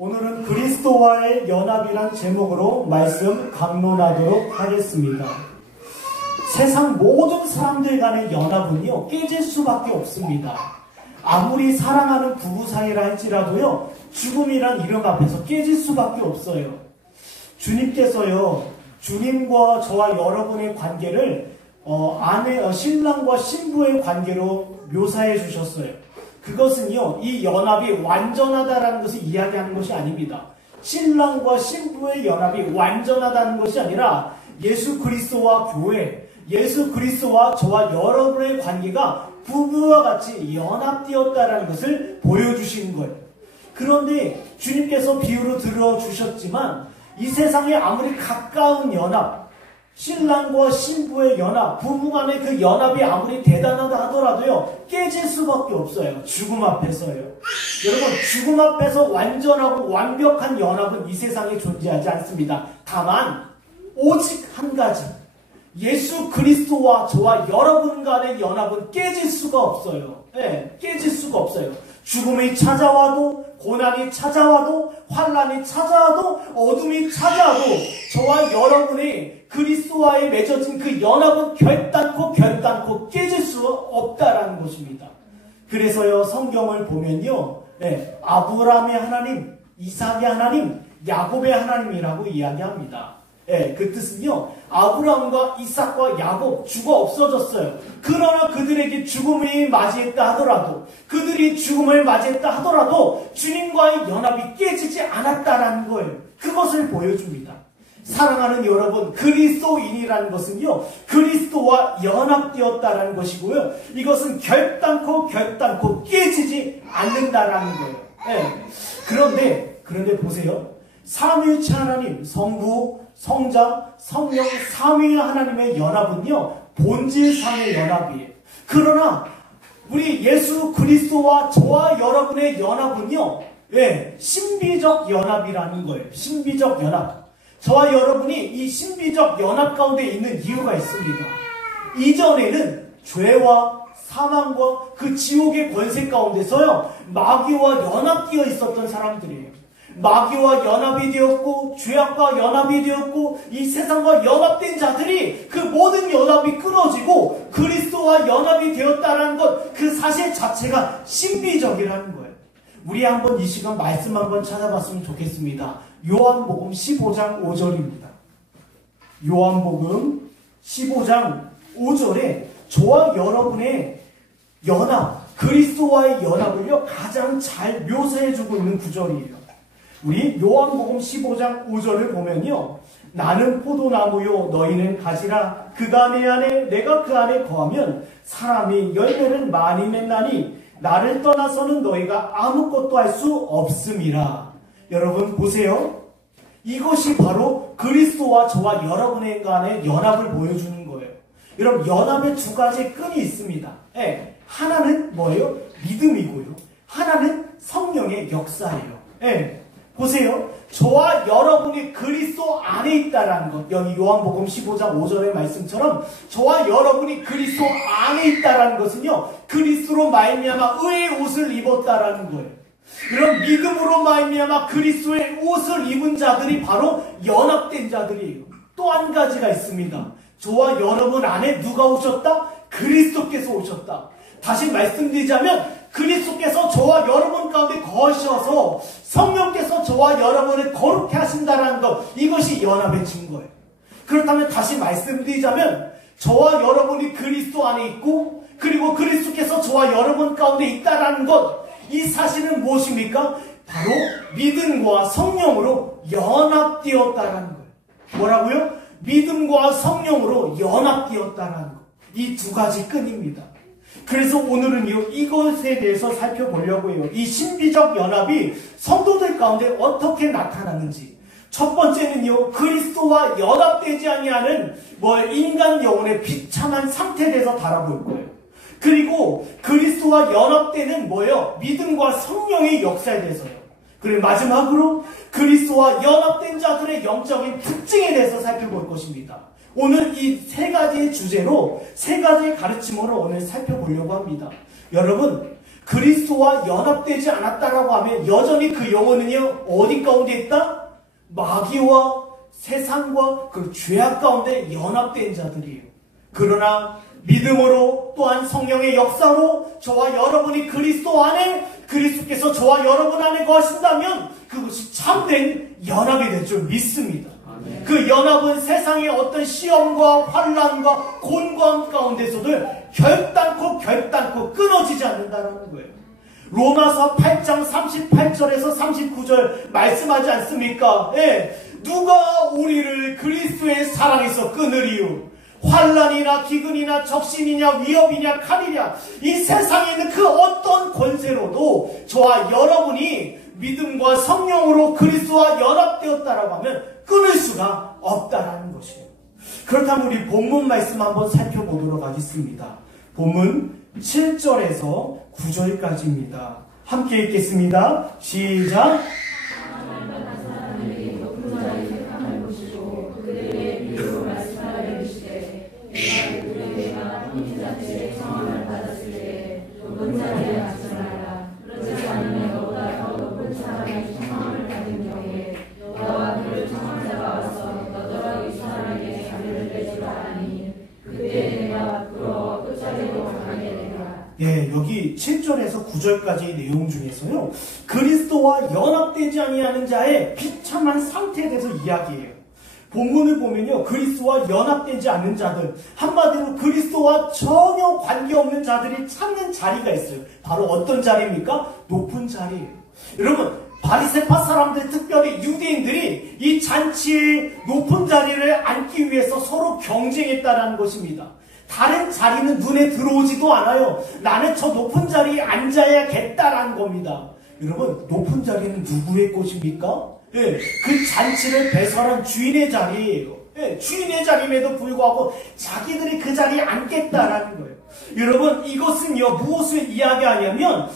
오늘은 그리스도와의 연합이란 제목으로 말씀 강론하도록 하겠습니다. 세상 모든 사람들 간의 연합은요, 깨질 수밖에 없습니다. 아무리 사랑하는 부부 사이라 할지라도요, 죽음이란 이름 앞에서 깨질 수밖에 없어요. 주님께서요, 주님과 저와 여러분의 관계를 신랑과 신부의 관계로 묘사해 주셨어요. 그것은요, 이 연합이 완전하다라는 것을 이야기하는 것이 아닙니다. 신랑과 신부의 연합이 완전하다는 것이 아니라 예수 그리스도와 교회, 예수 그리스도와 저와 여러분의 관계가 부부와 같이 연합되었다라는 것을 보여주시는 거예요. 그런데 주님께서 비유로 들어주셨지만 이 세상에 아무리 가까운 연합, 신랑과 신부의 연합, 부부간의 그 연합이 아무리 대단하다 하더라도요, 깨질 수밖에 없어요. 죽음 앞에서요. 여러분, 죽음 앞에서 완전하고 완벽한 연합은 이 세상에 존재하지 않습니다. 다만 오직 한 가지, 예수 그리스도와 저와 여러분 간의 연합은 깨질 수가 없어요. 깨질 수가 없어요. 죽음이 찾아와도, 고난이 찾아와도, 환난이 찾아와도, 어둠이 찾아와도 저와 여러분이 그리스도와의 맺어진 그 연합은 결단코 깨질 수 없다라는 것입니다. 그래서요, 성경을 보면요, 아브라함의 하나님, 이삭의 하나님, 야곱의 하나님이라고 이야기합니다. 그 뜻은요, 아브라함과 이삭과 야곱 죽어 없어졌어요. 그러나 그들에게 죽음이 맞이했다 하더라도, 그들이 죽음을 맞이했다 하더라도 주님과의 연합이 깨지지 않았다라는 거예요. 그것을 보여줍니다. 사랑하는 여러분, 그리스도인이라는 것은요, 그리스도와 연합되었다라는 것이고요, 이것은 결단코 깨지지 않는다라는 거예요. 그런데 보세요. 삼위일체 하나님, 성부, 성자, 성령, 삼위 하나님의 연합은요, 본질상의 연합이에요. 그러나 우리 예수 그리스도와 저와 여러분의 연합은요, 신비적 연합이라는 거예요. 신비적 연합. 저와 여러분이 이 신비적 연합 가운데 있는 이유가 있습니다. 이전에는 죄와 사망과 그 지옥의 권세 가운데서요, 마귀와 연합되어 있었던 사람들이에요. 마귀와 연합이 되었고, 죄악과 연합이 되었고, 이 세상과 연합된 자들이 그 모든 연합이 끊어지고 그리스도와 연합이 되었다는 것, 그 사실 자체가 신비적이라는 거예요. 우리 한번 이 시간 말씀 한번 찾아봤으면 좋겠습니다. 요한복음 15장 5절입니다. 요한복음 15장 5절에 저와 여러분의 연합, 그리스도와의 연합을요, 가장 잘 묘사해주고 있는 구절이에요. 우리 요한복음 15장 5절을 보면요, 나는 포도나무요 너희는 가지라. 그가 내 안에 내가 그 안에 거하면 사람이 열매를 많이 맺나니 나를 떠나서는 너희가 아무것도 할 수 없음이라. 여러분 보세요. 이것이 바로 그리스도와 저와 여러분의 간의 연합을 보여주는 거예요. 여러분, 연합에 두 가지 끈이 있습니다. 하나는 뭐예요? 믿음이고요, 하나는 성령의 역사예요. 보세요. 저와 여러분이 그리스도 안에 있다라는 것. 여기 요한복음 15장 5절의 말씀처럼 저와 여러분이 그리스도 안에 있다라는 것은요, 그리스도로 말미암아 의의 옷을 입었다라는 거예요. 그럼 믿음으로 말미암아 그리스도의 옷을 입은 자들이 바로 연합된 자들이에요. 또 한 가지가 있습니다. 저와 여러분 안에 누가 오셨다? 그리스도께서 오셨다. 다시 말씀드리자면 그리스도께서 저와 여러분 가운데 거하셔서 성령께서 저와 여러분을 거룩해 하신다는 것, 이것이 연합의 증거예요. 그렇다면 다시 말씀드리자면 저와 여러분이 그리스도 안에 있고, 그리고 그리스도께서 저와 여러분 가운데 있다는 것, 이 사실은 무엇입니까? 바로 믿음과 성령으로 연합되었다는 거예요. 뭐라고요? 믿음과 성령으로 연합되었다는 것. 이 두 가지 끈입니다. 그래서 오늘은요, 이것에 대해서 살펴보려고 해요. 이 신비적 연합이 성도들 가운데 어떻게 나타나는지. 첫 번째는요, 그리스도와 연합되지 아니하는 인간 영혼의 비참한 상태에 대해서 달아볼 거예요. 그리고 그리스도와 연합되는 믿음과 성령의 역사에 대해서요. 그리고 마지막으로 그리스도와 연합된 자들의 영적인 특징에 대해서 살펴볼 것입니다. 오늘 이 세 가지의 주제로 세 가지의 가르침으로 오늘 살펴보려고 합니다. 여러분, 그리스도와 연합되지 않았다라고 하면 여전히 그 영혼은요, 어디 가운데 있다? 마귀와 세상과 그 죄악 가운데 연합된 자들이에요. 그러나 믿음으로 또한 성령의 역사로 저와 여러분이 그리스도 안에, 그리스도께서 저와 여러분 안에 거하신다면 그것이 참된 연합이 될 줄 믿습니다. 그 연합은 세상의 어떤 시험과 환난과 곤고함 가운데서도 결단코 끊어지지 않는다는 거예요. 로마서 8장 38절에서 39절 말씀하지 않습니까? 예, 누가 우리를 그리스도의 사랑에서 끊으리요? 환난이나 기근이나 적신이냐 위협이냐 칼이냐, 이 세상에 있는 그 어떤 권세로도 저와 여러분이 믿음과 성령으로 그리스도와 연합되었다라고 하면 끊을 수가 없다라는 것이에요. 그렇다면 우리 본문 말씀 한번 살펴보도록 하겠습니다. 본문 7절에서 9절까지입니다. 함께 읽겠습니다. 시작. 예, 여기 7절에서 9절까지 내용 중에서요, 그리스도와 연합되지 아니하는 자의 비참한 상태에 대해서 이야기해요. 본문을 보면요, 그리스도와 연합되지 않는 자들, 한마디로 그리스도와 전혀 관계없는 자들이 찾는 자리가 있어요. 바로 어떤 자리입니까? 높은 자리예요. 여러분, 바리새파 사람들, 특별히 유대인들이 이 잔치의 높은 자리를 앉기 위해서 서로 경쟁했다라는 것입니다. 다른 자리는 눈에 들어오지도 않아요. 나는 저 높은 자리에 앉아야겠다라는 겁니다. 여러분, 높은 자리는 누구의 것입니까? 예, 그 잔치를 배설한 주인의 자리예요. 예, 주인의 자리임에도 불구하고 자기들이 그 자리에 앉겠다라는 거예요. 여러분, 이것은요, 무엇을 이야기하냐면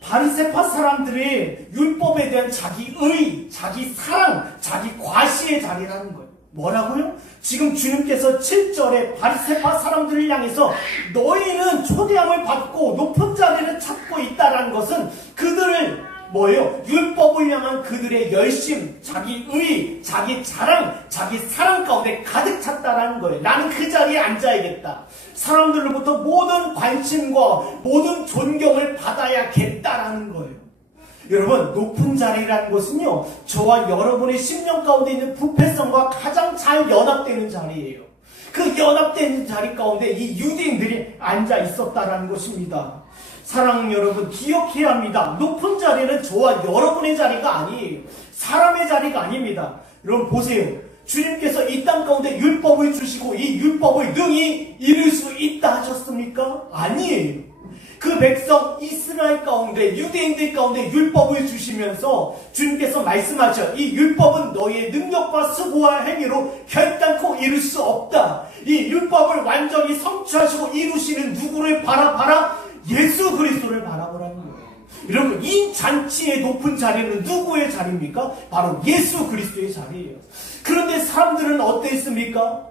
바리새파 사람들의 율법에 대한 자기 의, 자기 사랑, 자기 과시의 자리라는 거예요. 뭐라고요? 지금 주님께서 7절에 바리새파 사람들을 향해서 너희는 초대함을 받고 높은 자리를 찾고 있다라는 것은 그들을 뭐예요? 율법을 향한 그들의 열심, 자기 의, 자기 자랑, 자기 사랑 가운데 가득 찼다라는 거예요. 나는 그 자리에 앉아야겠다. 사람들로부터 모든 관심과 모든 존경을 받아야겠다라는 거예요. 여러분, 높은 자리라는 것은요, 저와 여러분의 심령 가운데 있는 부패성과 가장 잘 연합되는 자리예요. 그 연합되는 자리 가운데 이 유대인들이 앉아 있었다라는 것입니다. 사랑하는 여러분, 기억해야 합니다. 높은 자리는 저와 여러분의 자리가 아니에요. 사람의 자리가 아닙니다. 여러분 보세요. 주님께서 이 땅 가운데 율법을 주시고 이 율법을 능히 이룰 수 있다 하셨습니까? 아니에요. 그 백성 이스라엘 가운데, 유대인들 가운데 율법을 주시면서 주님께서 말씀하셔. 이 율법은 너희의 능력과 수고와 행위로 결단코 이룰 수 없다. 이 율법을 완전히 성취하시고 이루시는 누구를 바라봐라? 예수 그리스도를 바라보라는 거예요. 여러분, 이 잔치의 높은 자리는 누구의 자리입니까? 바로 예수 그리스도의 자리예요. 그런데 사람들은 어땠습니까?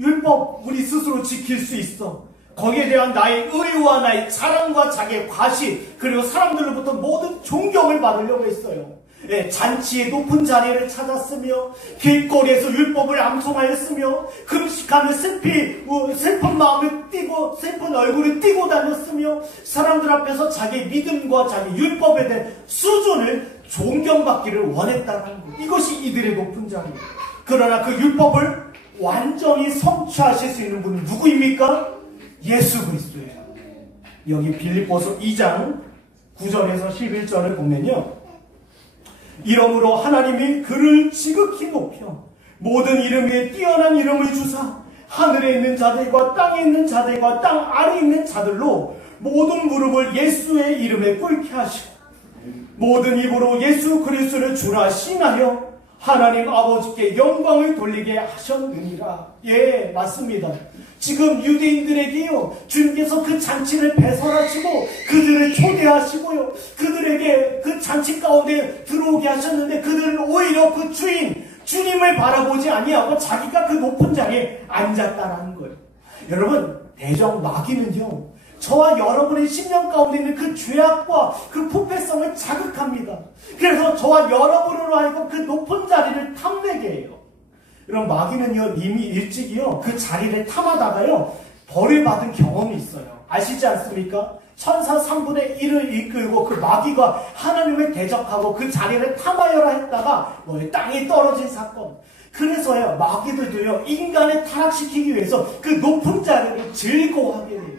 율법 우리 스스로 지킬 수 있어. 거기에 대한 나의 의와 나의 자랑과 자기의 과시, 그리고 사람들로부터 모든 존경을 받으려고 했어요. 예, 잔치의 높은 자리를 찾았으며 길거리에서 율법을 암송하였으며 금식하며 슬픈 마음을 띠고 슬픈 얼굴을 띠고 다녔으며 사람들 앞에서 자기의 믿음과 자기 율법에 대한 수준을 존경받기를 원했다는 것. 이것이 이들의 높은 자리예요. 그러나 그 율법을 완전히 성취하실 수 있는 분은 누구입니까? 예수 그리스도예요. 여기 빌립보서 2장 9절에서 11절을 보면요, 이러므로 하나님이 그를 지극히 높여 모든 이름 위에 뛰어난 이름을 주사 하늘에 있는 자들과 땅에 있는 자들과 땅 아래에 있는 자들로 모든 무릎을 예수의 이름에 꿇게 하시고 모든 입으로 예수 그리스도를 주라 싱하여 하나님 아버지께 영광을 돌리게 하셨느니라. 예, 맞습니다. 지금 유대인들에게요, 주님께서 그 잔치를 배설하시고 그들을 초대하시고요, 그들에게 그 잔치 가운데 들어오게 하셨는데 그들은 오히려 그 주님을 바라보지 아니하고 자기가 그 높은 자리에 앉았다라는 거예요. 여러분, 대적 마귀는요, 저와 여러분의 심령 가운데 있는 그 죄악과 그 부패성을 자극합니다. 그래서 저와 여러분으로 하여금 그 높은 자리를 탐내게 해요. 그럼 마귀는요, 이미 일찍이요, 그 자리를 탐하다가요, 벌을 받은 경험이 있어요. 아시지 않습니까? 천사 3분의 1을 이끌고 그 마귀가 하나님을 대적하고 그 자리를 탐하여라 했다가 땅에 떨어진 사건. 그래서요, 마귀들도요, 인간을 타락시키기 위해서 그 높은 자리를 즐거워하게 돼요.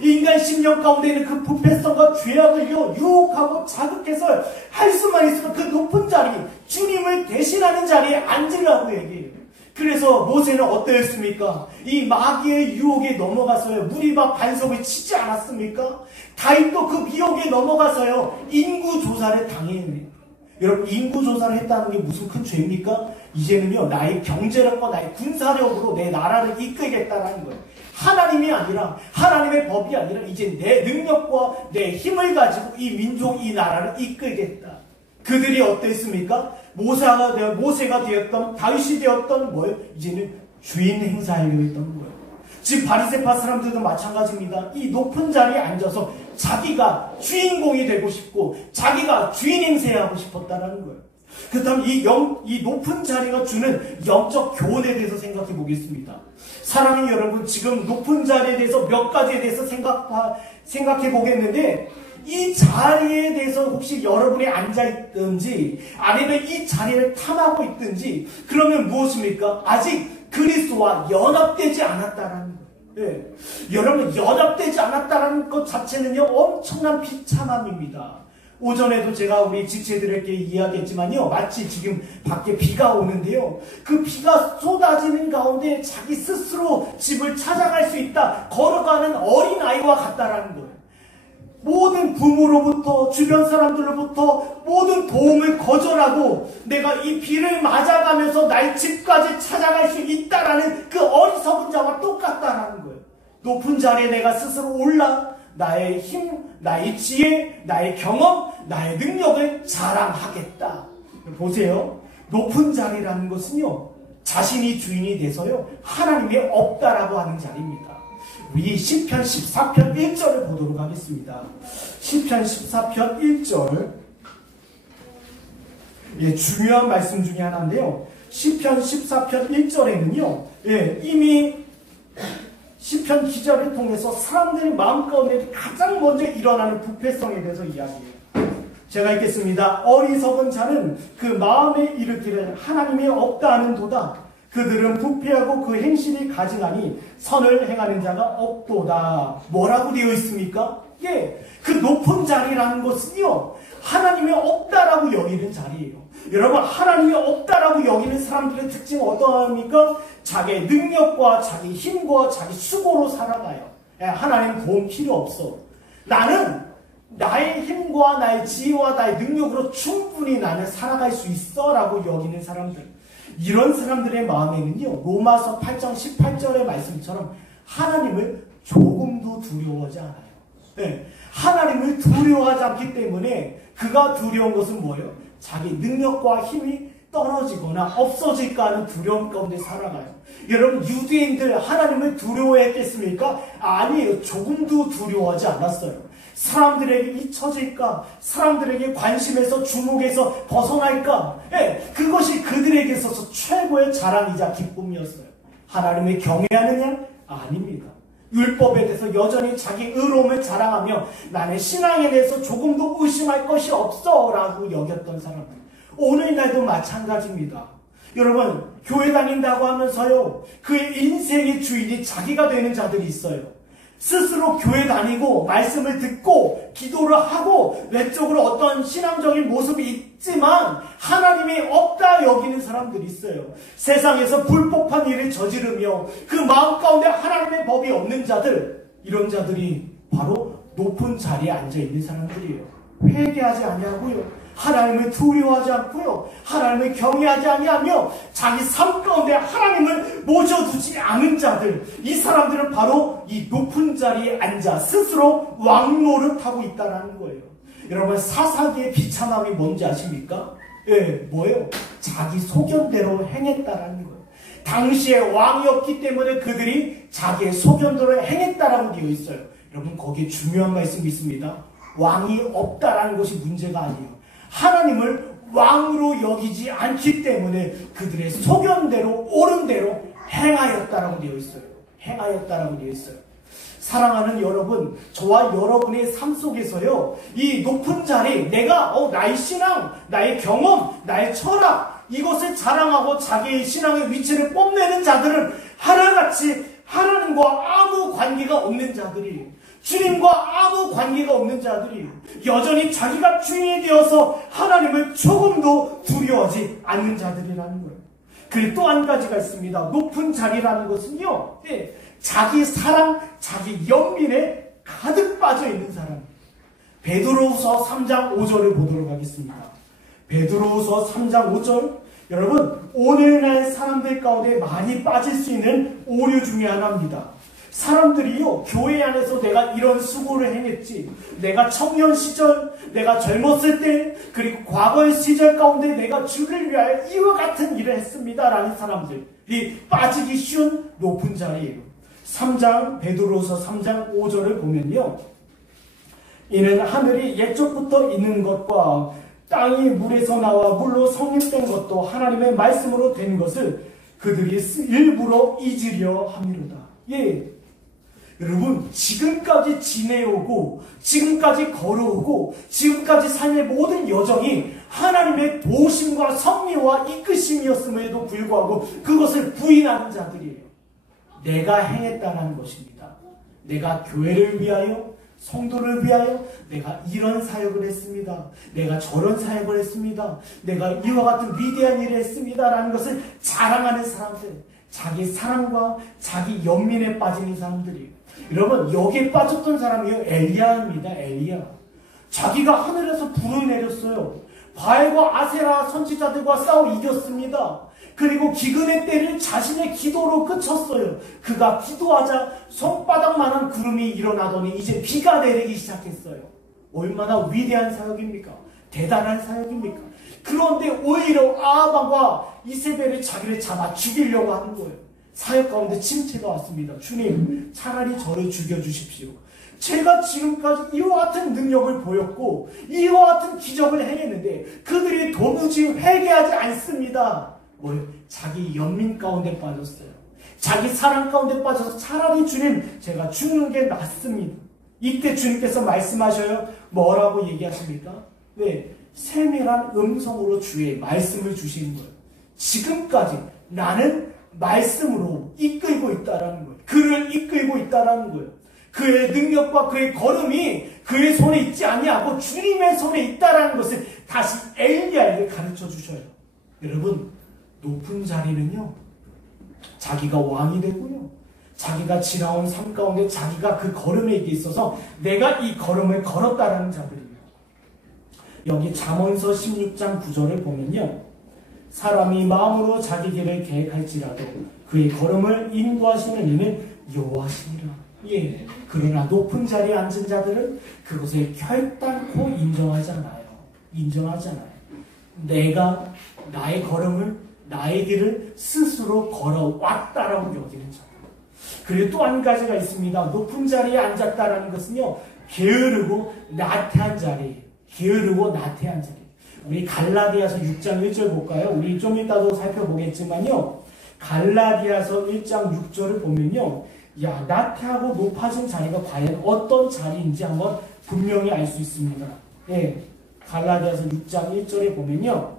인간 심령 가운데 있는 그 부패성과 죄악을요, 유혹하고 자극해서 할 수만 있으면 그 높은 자리, 주님을 대신하는 자리에 앉으라고 얘기해요. 그래서 모세는 어떠했습니까? 이 마귀의 유혹에 넘어가서요, 무리바 반석을 치지 않았습니까? 다윗도 그 미혹에 넘어가서요, 인구조사를 당해요. 여러분, 인구조사를 했다는 게 무슨 큰 죄입니까? 이제는요, 나의 경제력과 나의 군사력으로 내 나라를 이끌겠다라는 거예요. 하나님이 아니라, 하나님의 법이 아니라 이제 내 능력과 내 힘을 가지고 이 민족, 이 나라를 이끌겠다. 그들이 어땠습니까? 모세가 되었던, 다윗이 되었던 뭐예요? 이제는 주인 행사하려고 했던 거예요. 지금 바리새파 사람들도 마찬가지입니다. 이 높은 자리에 앉아서 자기가 주인공이 되고 싶고 자기가 주인 행세하고 싶었다는 거예요. 그렇다면 이 높은 자리가 주는 영적 교훈에 대해서 생각해 보겠습니다. 사랑하는 여러분, 지금 높은 자리에 대해서 몇 가지에 대해서 생각해 보겠는데, 이 자리에 대해서 혹시 여러분이 앉아있든지 아니면 이 자리를 탐하고 있든지, 그러면 무엇입니까? 아직 그리스도와 연합되지 않았다라는 거예요. 네. 여러분, 연합되지 않았다는 것 자체는요, 엄청난 비참함입니다. 오전에도 제가 우리 지체들에게 이야기했지만요, 마치 지금 밖에 비가 오는데요, 그 비가 쏟아지는 가운데 자기 스스로 집을 찾아갈 수 있다, 걸어가는 어린아이와 같다라는 거예요. 모든 부모로부터, 주변 사람들로부터 모든 도움을 거절하고 내가 이 비를 맞아가면서 나의 집까지 찾아갈 수 있다라는 그 어리석은 자와 똑같다라는 거예요. 높은 자리에 내가 스스로 올라 나의 힘, 나의 지혜, 나의 경험, 나의 능력을 자랑하겠다. 보세요. 높은 자리라는 것은요, 자신이 주인이 돼서요, 하나님이 없다라고 하는 자리입니다. 우리 시편 14편 1절을 보도록 하겠습니다. 시편 14편 1절. 예, 중요한 말씀 중에 하나인데요. 시편 14편 1절에는요, 예, 이미 시편 기자를 통해서 사람들의 마음 가운데 가장 먼저 일어나는 부패성에 대해서 이야기해요. 제가 읽겠습니다. 어리석은 자는 그 마음에 이르기를 하나님이 없다 하는도다. 그들은 부패하고 그 행실이 가증하니 선을 행하는 자가 없도다. 뭐라고 되어 있습니까? 예, 그 높은 자리라는 것은요, 하나님이 없다라고 여기는 자리예요. 여러분, 하나님이 없다라고 여기는 사람들의 특징은 어떠합니까? 자기의 능력과 자기 힘과 자기 수고로 살아가요. 예, 하나님 도움 필요 없어. 나는 나의 힘과 나의 지혜와 나의 능력으로 충분히 나는 살아갈 수 있어 라고 여기는 사람들. 이런 사람들의 마음에는요, 로마서 8장 18절의 말씀처럼 하나님을 조금도 두려워하지 않아요. 네, 하나님을 두려워하지 않기 때문에 그가 두려운 것은 뭐예요? 자기 능력과 힘이 떨어지거나 없어질까 하는 두려움 가운데 살아가요. 여러분, 유대인들 하나님을 두려워했겠습니까? 아니에요. 조금도 두려워하지 않았어요. 사람들에게 잊혀질까? 사람들에게 관심에서 주목에서 벗어날까? 예, 그것이 그들에게 있어서 최고의 자랑이자 기쁨이었어요. 하나님을 경외하느냐? 아닙니다. 율법에 대해서 여전히 자기 의로움을 자랑하며 나는 신앙에 대해서 조금도 의심할 것이 없어 라고 여겼던 사람들. 오늘날도 마찬가지입니다. 여러분, 교회 다닌다고 하면서요, 그의 인생의 주인이 자기가 되는 자들이 있어요. 스스로 교회 다니고 말씀을 듣고 기도를 하고 외적으로 어떤 신앙적인 모습이 있지만 하나님이 없다 여기는 사람들이 있어요. 세상에서 불법한 일을 저지르며 그 마음 가운데 하나님의 법이 없는 자들, 이런 자들이 바로 높은 자리에 앉아있는 사람들이에요. 회개하지 아니하고요, 하나님을 두려워하지 않고요, 하나님을 경외하지 아니하며 자기 삶 가운데 하나님을 모셔두지 않은 자들, 이 사람들은 바로 이 높은 자리에 앉아 스스로 왕노릇하고 있다는 거예요. 여러분, 사사기의 비참함이 뭔지 아십니까? 예, 뭐예요? 자기 소견대로 행했다라는 거예요. 당시에 왕이었기 때문에 그들이 자기의 소견대로 행했다라고 되어 있어요. 여러분, 거기에 중요한 말씀이 있습니다. 왕이 없다라는 것이 문제가 아니에요. 하나님을 왕으로 여기지 않기 때문에 그들의 소견대로 옳은 대로 행하였다라고 되어 있어요. 행하였다라고 되어 있어요. 사랑하는 여러분, 저와 여러분의 삶 속에서요, 이 높은 자리, 내가 나의 신앙, 나의 경험, 나의 철학, 이것을 자랑하고 자기의 신앙의 위치를 뽐내는 자들은 하나같이 하나님과 아무 관계가 없는 자들이에요. 주님과 아무 관계가 없는 자들이에요. 여전히 자기가 주인이 되어서 하나님을 조금도 두려워하지 않는 자들이라는 거예요. 그리고 또 한 가지가 있습니다. 높은 자리라는 것은요, 자기 사랑, 자기 연민에 가득 빠져 있는 사람. 베드로후서 3장 5절을 보도록 하겠습니다. 베드로후서 3장 5절. 여러분, 오늘날 사람들 가운데 많이 빠질 수 있는 오류 중에 하나입니다. 사람들이요, 교회 안에서 내가 이런 수고를 행했지, 내가 청년 시절, 내가 젊었을 때, 그리고 과거의 시절 가운데 내가 주를 위하여 이와 같은 일을 했습니다 라는 사람들이 빠지기 쉬운 높은 자리예요. 3장, 베드로후서 3장 5절을 보면요, 이는 하늘이 옛적부터 있는 것과 땅이 물에서 나와 물로 성립된 것도 하나님의 말씀으로 된 것을 그들이 일부러 잊으려 함이로다. 예, 여러분, 지금까지 지내오고 지금까지 걸어오고 지금까지 삶의 모든 여정이 하나님의 도우심과 섭리와 이끄심이었음에도 불구하고 그것을 부인하는 자들이에요. 내가 행했다는 것입니다. 내가 교회를 위하여, 성도를 위하여 내가 이런 사역을 했습니다. 내가 저런 사역을 했습니다. 내가 이와 같은 위대한 일을 했습니다 라는 것을 자랑하는 사람들, 자기 사랑과 자기 연민에 빠지는 사람들이에요. 여러분, 여기에 빠졌던 사람이요, 엘리야입니다. 엘리야. 자기가 하늘에서 불을 내렸어요. 바알과 아세라 선지자들과 싸워 이겼습니다. 그리고 기근의 때를 자신의 기도로 그쳤어요. 그가 기도하자 손바닥만한 구름이 일어나더니 이제 비가 내리기 시작했어요. 얼마나 위대한 사역입니까? 대단한 사역입니까? 그런데 오히려 아합과 이세벨이 자기를 잡아 죽이려고 하는 거예요. 사역 가운데 침체가 왔습니다. 주님, 차라리 저를 죽여주십시오. 제가 지금까지 이와 같은 능력을 보였고 이와 같은 기적을 행했는데 그들이 도무지 회개하지 않습니다. 뭐요? 자기 연민 가운데 빠졌어요. 자기 사랑 가운데 빠져서 차라리 주님, 제가 죽는 게 낫습니다. 이때 주님께서 말씀하셔요. 뭐라고 얘기하십니까? 네, 세밀한 음성으로 주의 말씀을 주시는 거예요. 지금까지 나는 말씀으로 이끌고 있다라는 거예요. 그를 이끌고 있다라는 거예요. 그의 능력과 그의 걸음이 그의 손에 있지 아니하고 주님의 손에 있다라는 것을 다시 엘리야에게 가르쳐 주셔요. 여러분, 높은 자리는요, 자기가 왕이 되고요, 자기가 지나온 삶 가운데 자기가 그 걸음에 있어서 내가 이 걸음을 걸었다라는 자들입니다. 여기 잠언서 16장 9절을 보면요, 사람이 마음으로 자기 길을 계획할지라도 그의 걸음을 인도하시는 이는 여호와시니라. 예, 그러나 높은 자리에 앉은 자들은 그것을 결단코 인정하잖아요. 인정하잖아요. 내가 나의 걸음을, 나의 길을 스스로 걸어왔다라고 여기는 자. 그리고 또 한 가지가 있습니다. 높은 자리에 앉았다라는 것은요, 게으르고 나태한 자리, 게으르고 나태한 자리. 우리 갈라디아서 6장 1절 볼까요? 우리 좀 이따도 살펴보겠지만요, 갈라디아서 1장 6절을 보면요, 야, 나태하고 높아진 자리가 과연 어떤 자리인지 한번 분명히 알 수 있습니다. 예, 갈라디아서 6장 1절에 보면요,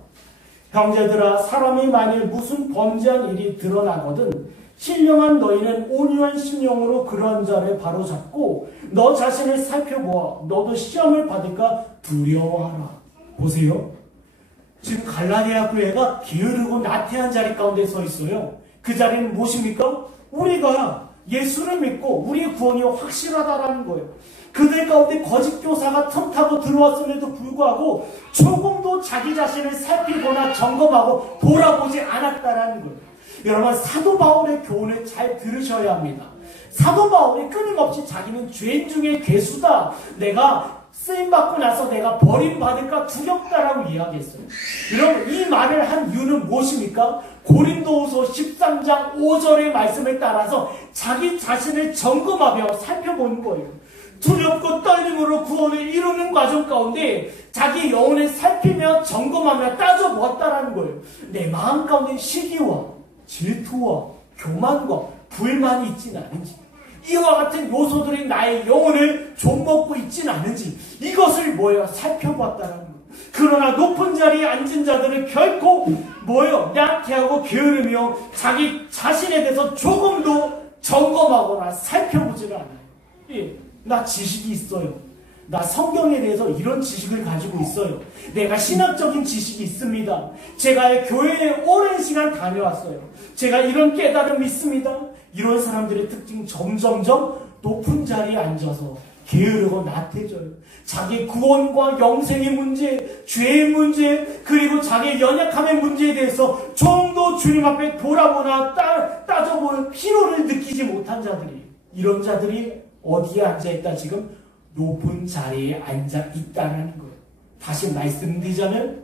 형제들아, 사람이 만일 무슨 범죄한 일이 드러나거든 신령한 너희는 온유한 심령으로 그런 자를 바로잡고 너 자신을 살펴보아 너도 시험을 받을까 두려워하라. 보세요. 지금 갈라디아 교회가 게으르고 나태한 자리 가운데 서 있어요. 그 자리는 무엇입니까? 우리가 예수를 믿고 우리의 구원이 확실하다라는 거예요. 그들 가운데 거짓 교사가 틈타고 들어왔음에도 불구하고 조금도 자기 자신을 살피거나 점검하고 돌아보지 않았다라는 거예요. 여러분, 사도 바울의 교훈을 잘 들으셔야 합니다. 사도 바울이 끊임없이 자기는 죄인 중에 괴수다, 내가 쓰임받고 나서 내가 버림받을까 두렵다라고 이야기했어요. 여러분, 이 말을 한 이유는 무엇입니까? 고린도후서 13장 5절의 말씀을 따라서 자기 자신을 점검하며 살펴보는 거예요. 두렵고 떨림으로 구원을 이루는 과정 가운데 자기 영혼을 살피며 점검하며 따져보았다라는 거예요. 내 마음 가운데 시기와 질투와 교만과 불만이 있지는 않은지, 이와 같은 요소들이 나의 영혼을 좀먹고 있지는 않은지, 이것을 살펴보았다라는 거예요. 그러나 높은 자리에 앉은 자들은 결코 약해하고 게으르며 자기 자신에 대해서 조금도 점검하거나 살펴보지를 않아요. 예, 나 지식이 있어요. 나 성경에 대해서 이런 지식을 가지고 있어요. 내가 신학적인 지식이 있습니다. 제가 교회에 오랜 시간 다녀왔어요. 제가 이런 깨달음이 있습니다. 이런 사람들의 특징 점점점 높은 자리에 앉아서 게으르고 나태해져요. 자기 구원과 영생의 문제, 죄의 문제, 그리고 자기의 연약함의 문제에 대해서 좀 더 주님 앞에 돌아보나 따져볼 필요를 느끼지 못한 자들이, 이런 자들이 어디에 앉아있다? 지금 높은 자리에 앉아있다는 거예요. 다시 말씀드리자면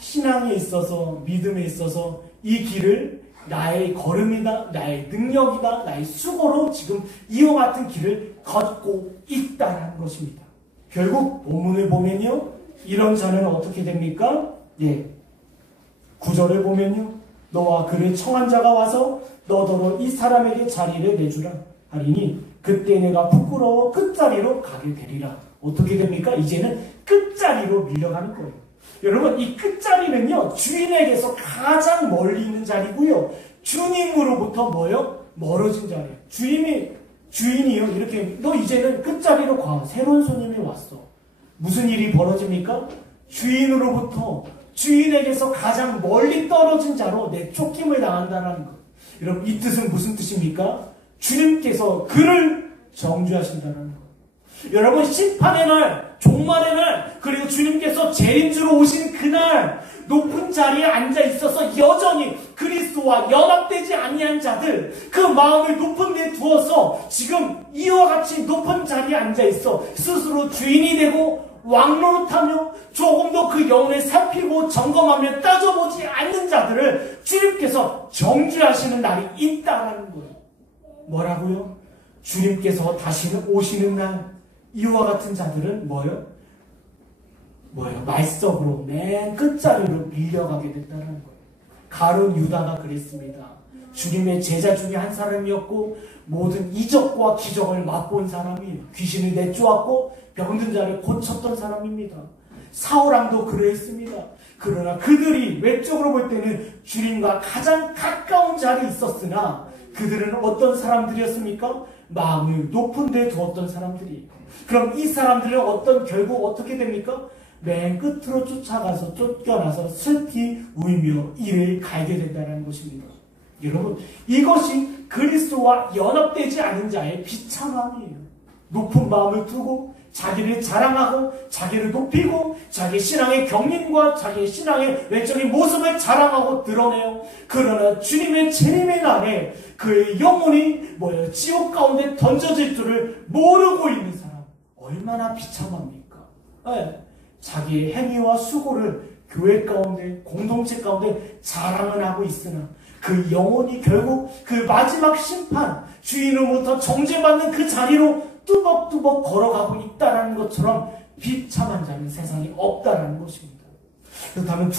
신앙에 있어서, 믿음에 있어서 이 길을 나의 걸음이다, 나의 능력이다, 나의 수고로 지금 이와 같은 길을 걷고 있다는 것입니다. 결국 본문을 보면요, 이런 자는 어떻게 됩니까? 9절을 보면요, 너와 그를 청한 자가 와서 너더러 이 사람에게 자리를 내주라 하리니 그때 내가 부끄러워 끝자리로 가게 되리라. 어떻게 됩니까? 이제는 끝자리로 밀려가는 거예요. 여러분, 이 끝자리는요, 주인에게서 가장 멀리 있는 자리고요, 주님으로부터 멀어진 자리예요. 주인이요, 이렇게 너 이제는 끝자리로 가. 새로운 손님이 왔어. 무슨 일이 벌어집니까? 주인으로부터, 주인에게서 가장 멀리 떨어진 자로 내쫓김을 당한다는 것. 여러분, 이 뜻은 무슨 뜻입니까? 주님께서 그를 정죄하신다는 것. 여러분, 심판의 날, 종말의 날, 그리고 주님께서 재림주로 오신 그날 높은 자리에 앉아 있어서 여전히 그리스도와 연합되지 아니한 자들, 그 마음을 높은 데 두어서 지금 이와 같이 높은 자리에 앉아 있어 스스로 주인이 되고 왕노릇하며 조금 더 그 영혼을 살피고 점검하며 따져보지 않는 자들을 주님께서 정죄하시는 날이 있다라는 거예요. 뭐라고요? 주님께서 다시는 오시는 날, 이와 같은 자들은 말석으로 맨 끝자리로 밀려가게 된다는 거예요. 가룟 유다가 그랬습니다. 주님의 제자 중에 한 사람이었고 모든 이적과 기적을 맛본 사람이에요. 귀신을 내쫓았고 병든 자를 고쳤던 사람입니다. 사울왕도 그러했습니다. 그러나 그들이 외적으로 볼 때는 주님과 가장 가까운 자리에 있었으나 그들은 어떤 사람들이었습니까? 마음을 높은 데 두었던 사람들이에요. 그럼 이 사람들은 결국 어떻게 됩니까? 맨 끝으로 쫓아가서 쫓겨나서 슬피 울며 이를 갈게 된다는 것입니다. 여러분, 이것이 그리스도와 연합되지 않은 자의 비참함이에요. 높은 마음을 두고 자기를 자랑하고 자기를 높이고 자기 신앙의 경륜과 자기 신앙의 외적인 모습을 자랑하고 드러내요. 그러나 주님의 재림의 날에 그의 영혼이 지옥 가운데 던져질 줄을 모르고 있는 사람, 얼마나 비참합니까? 자기의 행위와 수고를 교회 가운데, 공동체 가운데 자랑을 하고 있으나 그 영혼이 결국 그 마지막 심판, 주인으로부터 정죄받는 그 자리로 뚜벅뚜벅 걸어가고 있다는 것처럼 비참한 자는 세상에 없다는 것입니다. 그렇다면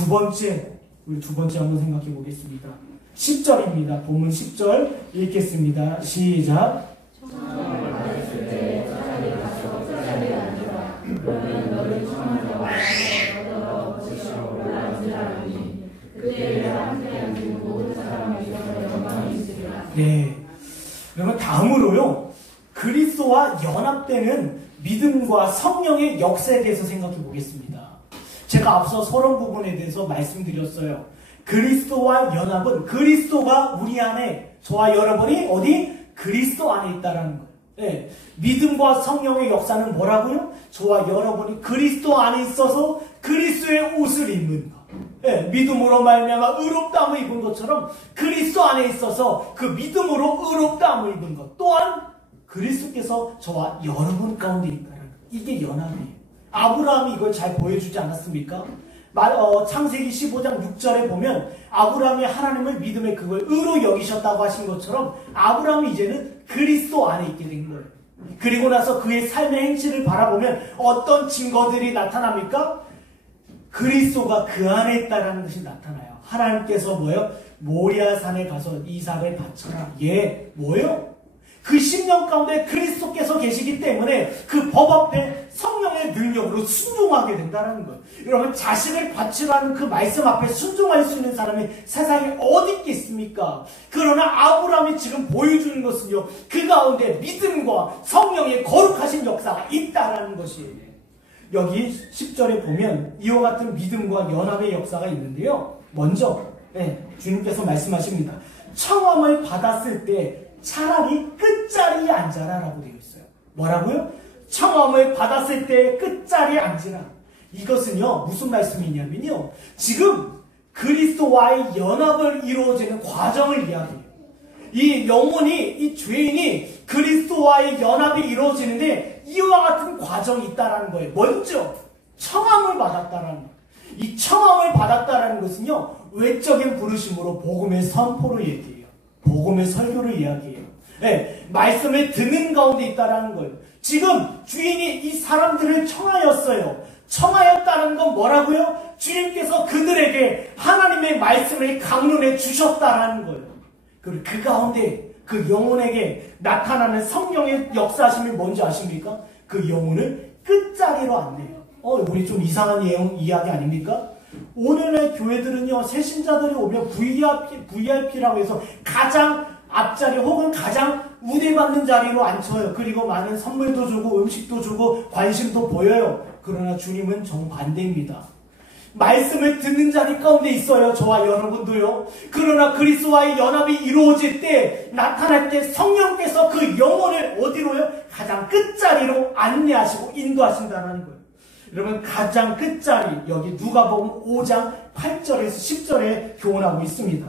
우리 두 번째 한번 생각해 보겠습니다. 10절입니다. 본문 10절 읽겠습니다. 시작. 네. 그러면 다음으로요, 그리스도와 연합되는 믿음과 성령의 역사에 대해서 생각해 보겠습니다. 제가 앞서 서론 부분에 대해서 말씀드렸어요. 그리스도와 연합은 그리스도가 우리 안에, 저와 여러분이 그리스도 안에 있다는 거예요. 네. 믿음과 성령의 역사는 뭐라고요? 저와 여러분이 그리스도 안에 있어서 그리스도의 옷을 입는 것. 네. 믿음으로 말미암아 의롭다함을 입은 것처럼 그리스도 안에 있어서 그 믿음으로 의롭다함을 입은 것. 또한 그리스도께서 저와 여러분 가운데 있다는 것. 이게 연합이에요. 아브라함이 이걸 잘 보여주지 않았습니까? 창세기 15장 6절에 보면 아브라함이 하나님을 믿음의 그걸 의로 여기셨다고 하신 것처럼 아브라함이 이제는 그리스도 안에 있게 된 거예요. 그리고 나서 그의 삶의 행실을 바라보면 어떤 증거들이 나타납니까? 그리스도가 그 안에 있다는 것이 나타나요. 하나님께서 뭐예요? 모리아산에 가서 이삭을 바쳐라. 예, 뭐예요? 그 심령 가운데 그리스도께서 계시기 때문에 그 법 앞에 성령의 능력으로 순종하게 된다는 거예요. 여러분, 자식을 바치라는 그 말씀 앞에 순종할 수 있는 사람이 세상에 어디 있겠습니까? 그러나 아브라함이 지금 보여주는 것은요, 그 가운데 믿음과 성령의 거룩하신 역사가 있다는 것이에요. 여기 10절에 보면 이와 같은 믿음과 연합의 역사가 있는데요. 먼저 주님께서 말씀하십니다. 청함을 받았을 때 차라리 끝자리에 앉아라 라고 되어 있어요. 뭐라고요? 청함을 받았을 때 끝자리에 앉으라. 이것은요, 무슨 말씀이냐면요, 지금 그리스도와의 연합을 이루어지는 과정을 이야기해요. 이 영혼이, 이 죄인이 그리스도와의 연합이 이루어지는데 이와 같은 과정이 있다는 거예요. 먼저 청함을 받았다는 거예요. 이 청함을 받았다는 것은요, 외적인 부르심으로 복음의 선포를 얘기해요. 복음의 설교를 이야기해요. 말씀을 듣는 가운데 있다는 거예요. 지금 주인이 이 사람들을 청하였어요. 청하였다는 건 뭐라고요? 주님께서 그들에게 하나님의 말씀을 강론해 주셨다는 거예요. 그리고 그 가운데 그 영혼에게 나타나는 성령의 역사하심이 뭔지 아십니까? 그 영혼을 끝자리로 안내요. 우리 좀 이상한 이야기 아닙니까? 오늘날 교회들은요, 새신자들이 오면 VIP라고 해서 가장 앞자리 혹은 가장 우대받는 자리로 앉혀요. 그리고 많은 선물도 주고 음식도 주고 관심도 보여요. 그러나 주님은 정반대입니다. 말씀을 듣는 자리 가운데 있어요. 저와 여러분도요. 그러나 그리스도와의 연합이 이루어질 때, 나타날 때 성령께서 그 영혼을 어디로요? 가장 끝자리로 안내하시고 인도하신다는 거예요. 여러분, 가장 끝자리, 여기 누가복음 5장 8절에서 10절에 교훈하고 있습니다.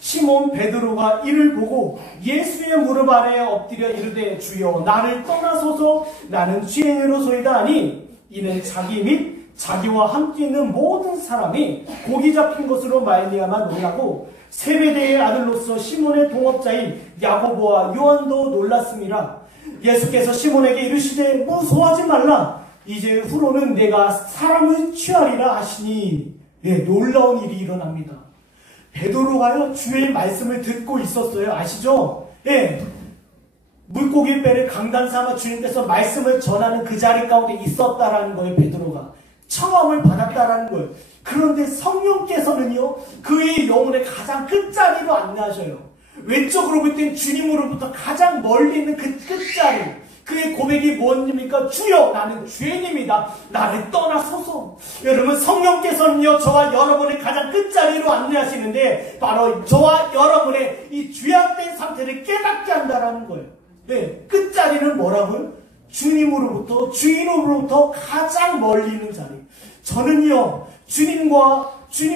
시몬 베드로가 이를 보고 예수의 무릎 아래에 엎드려 이르되, 주여 나를 떠나소서, 나는 죄인으로소이다 하니, 이는 자기 및 자기와 함께 있는 모든 사람이 고기 잡힌 것으로 말미암아 놀라고 세베대의 아들로서 시몬의 동업자인 야고보와 요한도 놀랐습니다. 예수께서 시몬에게 이르시되 무서워하지 말라, 이제 후로는 내가 사람을 취하리라 하시니, 놀라운 일이 일어납니다. 베드로가요, 주의 말씀을 듣고 있었어요. 아시죠? 물고기 뼈를 강단 삼아 주님께서 말씀을 전하는 그 자리 가운데 있었다라는 거예요. 베드로가 청함을 받았다라는 거예요. 그런데 성령께서는요, 그의 영혼의 가장 끝자리로 안내하셔요. 왼쪽으로 볼 땐 주님으로부터 가장 멀리 있는 그 끝자리, 그의 고백이 뭔입니까? 주여 나는 죄인입니다. 나를 떠나소서. 여러분, 성령께서는요, 저와 여러분의 가장 끝자리로 안내하시는데 바로 저와 여러분의 이 죄악된 상태를 깨닫게 한다는 거예요. 끝자리는 뭐라고요? 주님으로부터, 주인으로부터 가장 멀리 있는 자리. 저는요, 주님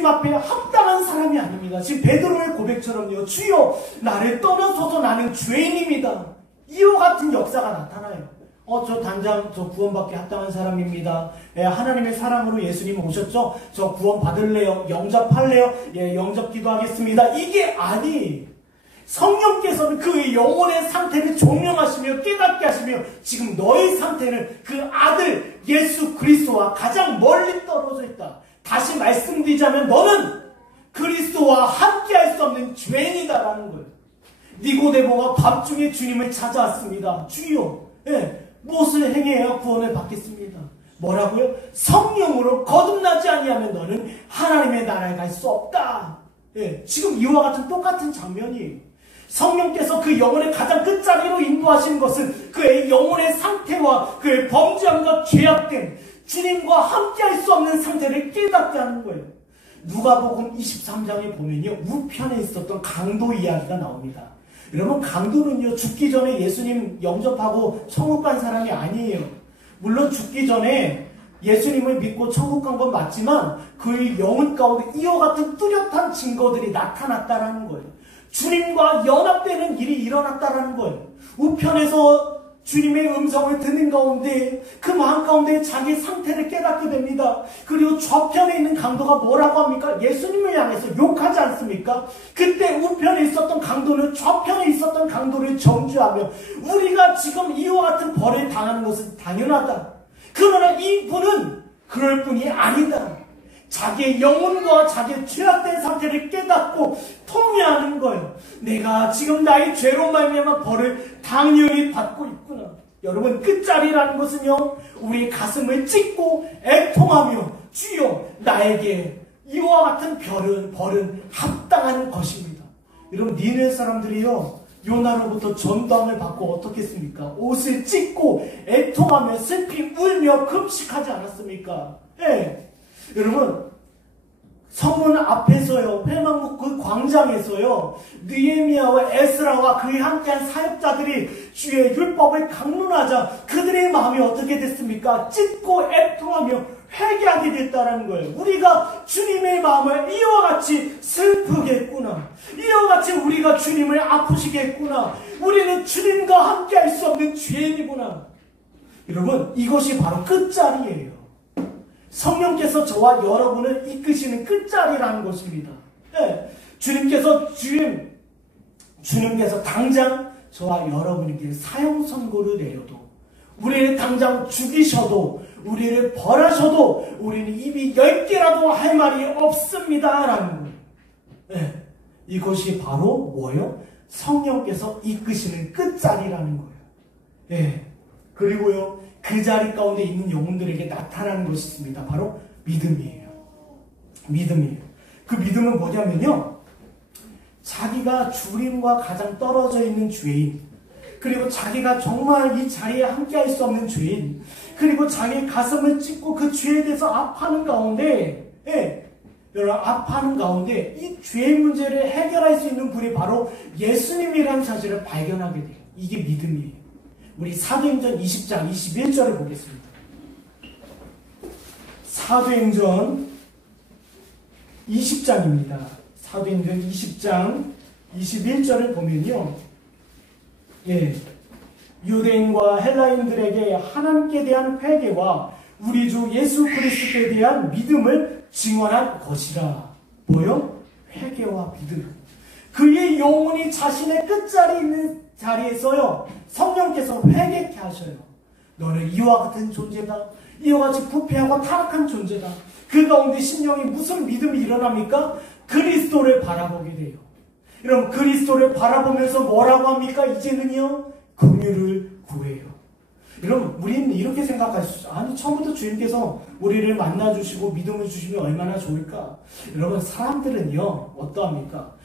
앞에 합당한 사람이 아닙니다. 지금 베드로의 고백처럼요, 주여 나를 떠나소서, 나는 죄인입니다. 이와 같은 역사가 나타나요. 저 당장 저 구원받기 합당한 사람입니다. 하나님의 사랑으로 예수님 오셨죠? 저 구원 받을래요? 영접할래요? 영접 기도하겠습니다. 이게 아니에요. 성령께서는 그 영혼의 상태를 종령하시며 깨닫게 하시며 지금 너의 상태는 그 아들 예수 그리스도와 가장 멀리 떨어져 있다. 다시 말씀드리자면 너는 그리스도와 함께할 수 없는 죄인이다라는 거예요. 니고데모가 밤중에 주님을 찾아왔습니다. 주여, 무엇을 행해야 구원을 받겠습니다. 뭐라고요? 성령으로 거듭나지 아니하면 너는 하나님의 나라에 갈 수 없다. 지금 이와 같은 똑같은 장면이에요. 성령께서 그 영혼의 가장 끝자리로 인도하시는 것은 그의 영혼의 상태와 그의 범죄함과 죄악된 주님과 함께할 수 없는 상태를 깨닫게 하는 거예요. 누가복음 23장에 보면요, 우편에 있었던 강도 이야기가 나옵니다. 여러분, 강도는요, 죽기 전에 예수님 영접하고 천국 간 사람이 아니에요. 물론 죽기 전에 예수님을 믿고 천국 간 건 맞지만 그의 영혼 가운데 이와 같은 뚜렷한 증거들이 나타났다는 거예요. 주님과 연합되는 일이 일어났다는 거예요. 우편에서 주님의 음성을 듣는 가운데 그 마음 가운데 자기 상태를 깨닫게 됩니다. 그리고 좌편에 있는 강도가 뭐라고 합니까? 예수님을 향해서 욕하지 않습니까? 그때 우편에 있었던 강도는 좌편에 있었던 강도를 정죄하며 우리가 지금 이와 같은 벌을 당하는 것은 당연하다. 그러나 이분은 그럴 뿐이 아니다. 자기의 영혼과 자기의 죄악된 상태를 깨닫고 통회하는 거예요. 내가 지금 나의 죄로 말미암아 벌을 당연히 받고 있구나. 여러분, 끝자리라는 것은요, 우리의 가슴을 찢고 애통하며 주여 나에게 이와 같은 벌은 합당한 것입니다. 여러분, 니네 사람들이요, 요나로부터 전당을 받고 어떻게 했습니까? 옷을 찢고 애통하며 슬피 울며 금식하지 않았습니까? 예. 여러분, 성문 앞에서요, 회막문 그 광장에서요, 느헤미야와 에스라와 그에 함께한 사역자들이 주의 율법을 강론하자 그들의 마음이 어떻게 됐습니까? 찢고 애통하며 회개하게 됐다는 거예요. 우리가 주님의 마음을 이와 같이 슬프게 했구나. 이와 같이 우리가 주님을 아프시게 했구나. 우리는 주님과 함께할 수 없는 죄인이구나. 여러분, 이것이 바로 끝자리예요. 성령께서 저와 여러분을 이끄시는 끝자리라는 것입니다. 네. 주님께서 당장 저와 여러분에게 사형 선고를 내려도, 우리를 당장 죽이셔도, 우리를 벌하셔도 우리는 입이 10개라도 할 말이 없습니다 라는 거예요. 네. 이것이 바로 뭐예요? 성령께서 이끄시는 끝자리라는 거예요. 네. 그리고요, 그 자리 가운데 있는 영혼들에게 나타나는 것이 있습니다. 바로 믿음이에요. 믿음이에요. 그 믿음은 뭐냐면요, 자기가 주님과 가장 떨어져 있는 죄인, 그리고 자기가 정말 이 자리에 함께할 수 없는 죄인, 그리고 자기 가슴을 찢고 그 죄에 대해서 아파하는 가운데, 여러분, 아파하는 가운데 이 죄의 문제를 해결할 수 있는 분이 바로 예수님이라는 사실을 발견하게 돼요. 이게 믿음이에요. 우리 사도행전 20장 21절을 보겠습니다. 사도행전 20장입니다. 사도행전 20장 21절을 보면요, 유대인과 헬라인들에게 하나님께 대한 회개와 우리 주 예수 그리스도에 대한 믿음을 증언한 것이라. 뭐요? 회개와 믿음. 그의 영혼이 자신의 끝자리에 있는 자리에서요, 성령께서 회개케 하셔요. 너는 이와 같은 존재다. 이와 같이 부패하고 타락한 존재다. 그 가운데 심령이 무슨 믿음이 일어납니까? 그리스도를 바라보게 돼요. 여러분, 그리스도를 바라보면서 뭐라고 합니까? 이제는요, 긍휼을 구해요. 여러분, 우리는 이렇게 생각할 수 있어요. 아니, 처음부터 주님께서 우리를 만나주시고 믿음을 주시면 얼마나 좋을까? 여러분, 사람들은요, 어떠합니까?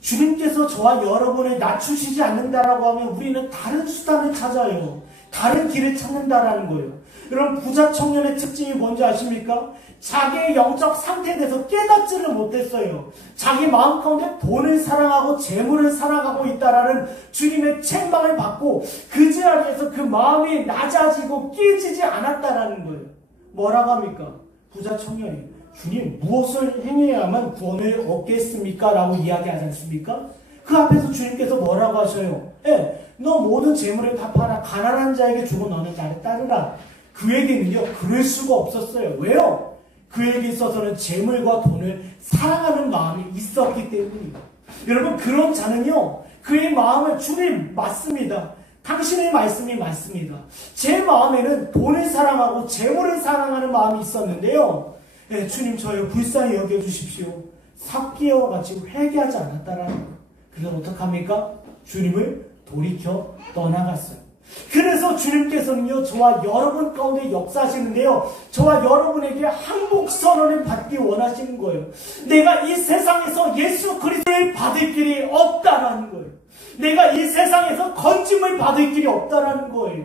주님께서 저와 여러분을 낮추시지 않는다라고 하면 우리는 다른 수단을 찾아요. 다른 길을 찾는다라는 거예요. 여러분, 부자 청년의 특징이 뭔지 아십니까? 자기의 영적 상태에 대해서 깨닫지를 못했어요. 자기 마음 가운데 돈을 사랑하고 재물을 사랑하고 있다라는 주님의 책망을 받고 그 자리에서 그 마음이 낮아지고 깨지지 않았다라는 거예요. 뭐라고 합니까? 부자 청년이 주님, 무엇을 행해야만 구원을 얻겠습니까? 라고 이야기하지 않습니까? 그 앞에서 주님께서 뭐라고 하셔요? 너 모든 재물을 다 팔아 가난한 자에게 주고 너는 나를 따르라. 그에게는요, 그럴 수가 없었어요. 왜요? 그에게 있어서는 재물과 돈을 사랑하는 마음이 있었기 때문입니다. 여러분, 그런 자는요, 그의 마음을 주님 맞습니다. 당신의 말씀이 맞습니다. 제 마음에는 돈을 사랑하고 재물을 사랑하는 마음이 있었는데요, 주님, 저를 불쌍히 여겨주십시오. 삭개와 같이 회개하지 않았다라는 거예요. 그래서 어떡합니까? 주님을 돌이켜 떠나갔어요. 그래서 주님께서는요, 저와 여러분 가운데 역사하시는데요, 저와 여러분에게 항복 선언을 받기 원하시는 거예요. 내가 이 세상에서 예수 그리스도를 받을 길이 없다라는 거예요. 내가 이 세상에서 건짐을 받을 길이 없다라는 거예요.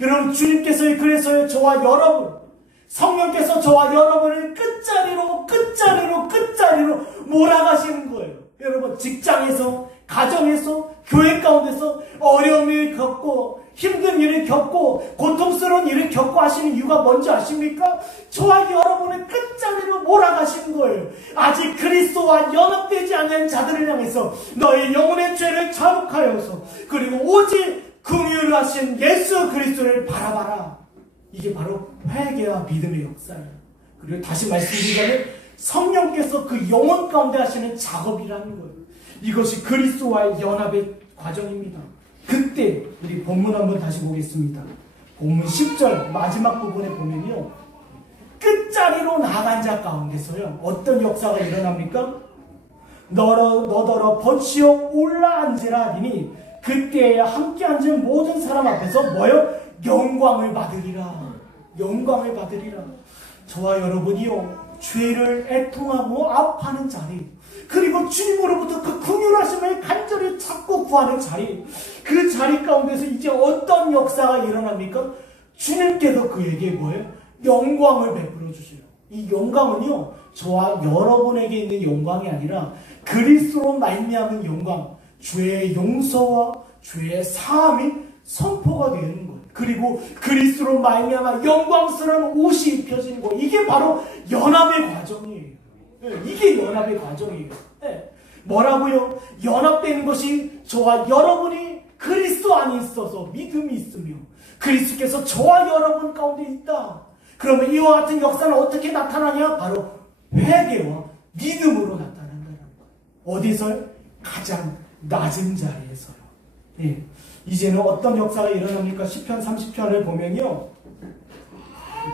여러분, 주님께서 그래서요, 저와 여러분, 성령께서 저와 여러분을 끝자리로 몰아가시는 거예요. 여러분, 직장에서, 가정에서, 교회 가운데서 어려움을 겪고 힘든 일을 겪고 고통스러운 일을 겪고 하시는 이유가 뭔지 아십니까? 저와 여러분을 끝자리로 몰아가시는 거예요. 아직 그리스도와 연합되지 않은 자들을 향해서 너의 영혼의 죄를 자복하여서, 그리고 오직 긍휼하신 예수 그리스도를 바라봐라. 이게 바로 회개와 믿음의 역사예요. 그리고 다시 말씀드리자면 성령께서 그 영혼 가운데 하시는 작업이라는 거예요. 이것이 그리스도와의 연합의 과정입니다. 그때 우리 본문 한번 다시 보겠습니다. 본문 10절 마지막 부분에 보면요, 끝자리로 나간 자 가운데서요 어떤 역사가 일어납니까? 너더러 버치어 올라앉으라 하니 그때에 함께 앉은 모든 사람 앞에서 뭐요? 영광을 받으리라. 영광을 받으리라. 저와 여러분이요, 죄를 애통하고 아파하는 자리, 그리고 주님으로부터 그 긍휼하심을 간절히 찾고 구하는 자리, 그 자리 가운데서 이제 어떤 역사가 일어납니까? 주님께서 그에게 뭐예요? 영광을 베풀어 주세요. 이 영광은요, 저와 여러분에게 있는 영광이 아니라 그리스도로 말미암은 영광, 죄의 용서와 죄의 사함이 선포가 되는 거예요. 그리고 그리스도로 말미암아 영광스러운 옷이 입혀지는 거, 이게 바로 연합의 과정이에요. 이게 연합의 과정이에요. 뭐라고요? 연합되는 것이 저와 여러분이 그리스도 안에 있어서 믿음이 있으며 그리스도께서 저와 여러분 가운데 있다. 그러면 이와 같은 역사는 어떻게 나타나냐? 바로 회개와 믿음으로 나타난다는 거예요. 어디서요? 가장 낮은 자리에서요. 네. 이제는 어떤 역사가 일어납니까? 시편 30편을 보면요,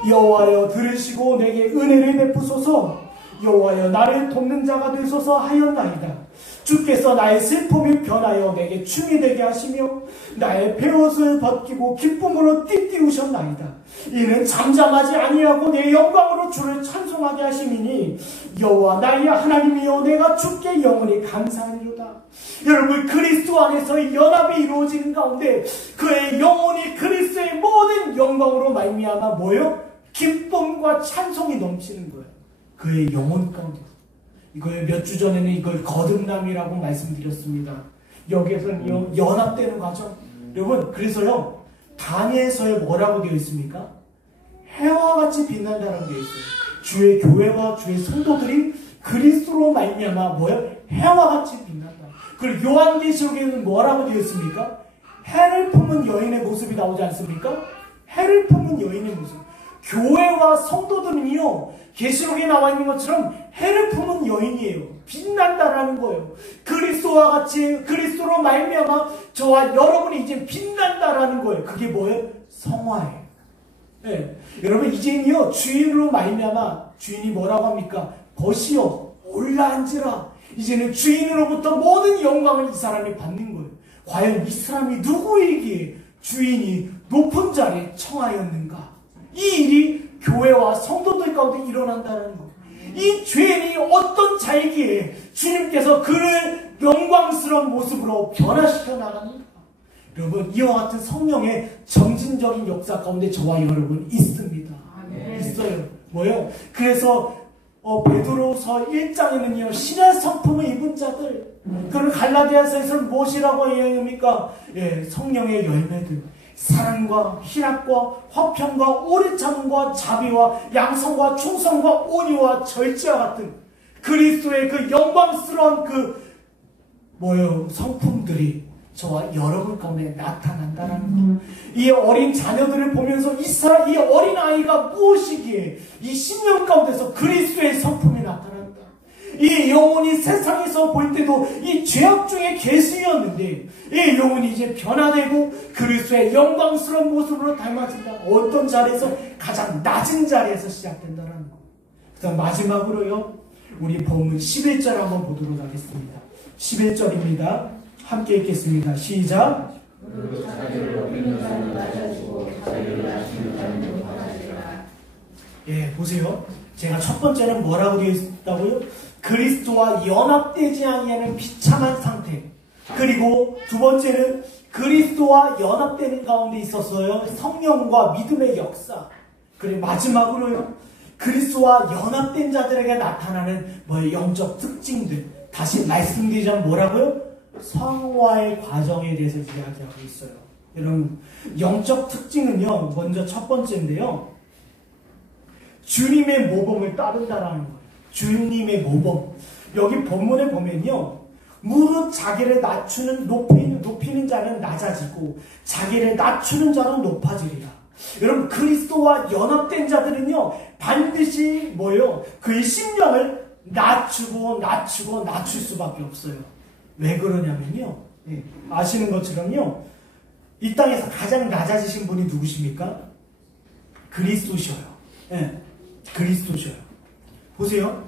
여호와여 들으시고 내게 은혜를 베푸소서, 여호와여 나를 돕는 자가 되소서 하였나이다. 주께서 나의 슬픔이 변하여 내게 춤이 되게 하시며 나의 베옷을 벗기고 기쁨으로 띠띠우셨나이다. 이는 잠잠하지 아니하고 내 영광으로 주를 찬송하게 하심이니 여호와 나의 하나님이여 내가 주께 영원히 감사하리로다. 여러분, 그리스도 안에서의 연합이 이루어지는 가운데 그의 영혼이 그리스도의 모든 영광으로 말미암아 뭐요? 기쁨과 찬송이 넘치는 거예요. 그의 영혼 가운데. 이걸 몇 주 전에는 이걸 거듭남이라고 말씀드렸습니다. 여기에서는 연합되는 과정. 여러분, 그래서요, 다니엘서에 뭐라고 되어 있습니까? 해와 같이 빛난다라고 되어 있어요. 주의 교회와 주의 성도들이 그리스도로 말미암아 뭐예요? 해와 같이 빛난다. 그리고 요한계시록에는 뭐라고 되어 있습니까? 해를 품은 여인의 모습이 나오지 않습니까? 해를 품은 여인의 모습. 교회와 성도들은요, 계시록에 나와 있는 것처럼 해를 품은 여인이에요. 빛난다라는 거예요. 그리스도와 같이 그리스도로 말미암아 저와 여러분이 이제 빛난다라는 거예요. 그게 뭐예요? 성화예요. 네. 여러분, 이제는요, 주인으로 말미암아 주인이 뭐라고 합니까? 벗이여 올라앉으라. 이제는 주인으로부터 모든 영광을 이 사람이 받는 거예요. 과연 이 사람이 누구에게 주인이 높은 자리에 청하였는가? 이 일이 교회와 성도들 가운데 일어난다는 것. 이 죄인이 어떤 자이기에 주님께서 그를 영광스러운 모습으로 변화시켜 나가는가? 여러분, 이와 같은 성령의 점진적인 역사 가운데 저와 여러분 있습니다. 있어요. 뭐요? 그래서 베드로서 1장에는요, 신의 성품을 입은 자들, 그걸 갈라디아서에서는 무엇이라고 이야기합니까? 예, 성령의 열매들. 사랑과 희락과 화평과 오래 참음과 자비와 양성과 충성과 온유와 절제와 같은 그리스도의 그 영광스러운 성품들이 저와 여러분 가운데 나타난다는 것. 이 어린 자녀들을 보면서 이 어린 아이가 무엇이기에 이 10년 가운데서 그리스도의 성품이 나타난다. 이 영혼이 세상에서 볼 때도 이 죄악 중에 계시였는데 이 영혼이 이제 변화되고 그리스도의 영광스러운 모습으로 닮아진다. 어떤 자리에서? 가장 낮은 자리에서 시작된다는 것. 그다음 마지막으로요, 우리 본문 11절 한번 보도록 하겠습니다. 11절입니다. 함께 읽겠습니다. 시작. 예, 보세요. 제가 첫 번째는 뭐라고 되어 있다고요? 그리스도와 연합되지 아니하는 비참한 상태. 그리고 두 번째는 그리스도와 연합되는 가운데 있어서요, 성령과 믿음의 역사. 그리고 마지막으로요, 그리스도와 연합된 자들에게 나타나는 영적 특징들. 다시 말씀드리자면 뭐라고요? 성화의 과정에 대해서 이야기하고 있어요. 여러분, 영적 특징은요, 먼저 첫 번째인데요, 주님의 모범을 따른다라는 거예요. 주님의 모범. 여기 본문에 보면요, 무릇 자기를 높이는 자는 낮아지고 자기를 낮추는 자는 높아지리라. 여러분, 그리스도와 연합된 자들은요, 반드시 뭐요? 그의 심령을 낮출 수밖에 없어요. 왜 그러냐면요, 아시는 것처럼요, 이 땅에서 가장 낮아지신 분이 누구십니까? 그리스도셔요. 그리스도셔요. 보세요.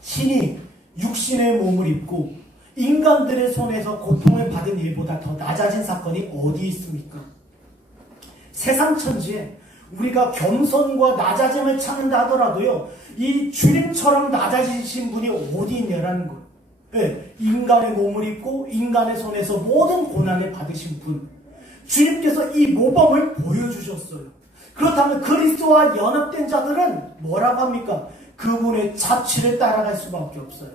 신이 육신의 몸을 입고 인간들의 손에서 고통을 받은 일보다 더 낮아진 사건이 어디 있습니까? 세상 천지에 우리가 겸손과 낮아짐을 찾는다 하더라도요, 이 주님처럼 낮아지신 분이 어디 있냐라는 거예요. 인간의 몸을 입고 인간의 손에서 모든 고난을 받으신 분, 주님께서 이 모범을 보여주셨어요. 그렇다면 그리스도와 연합된 자들은 뭐라고 합니까? 그분의 자취를 따라갈 수밖에 없어요.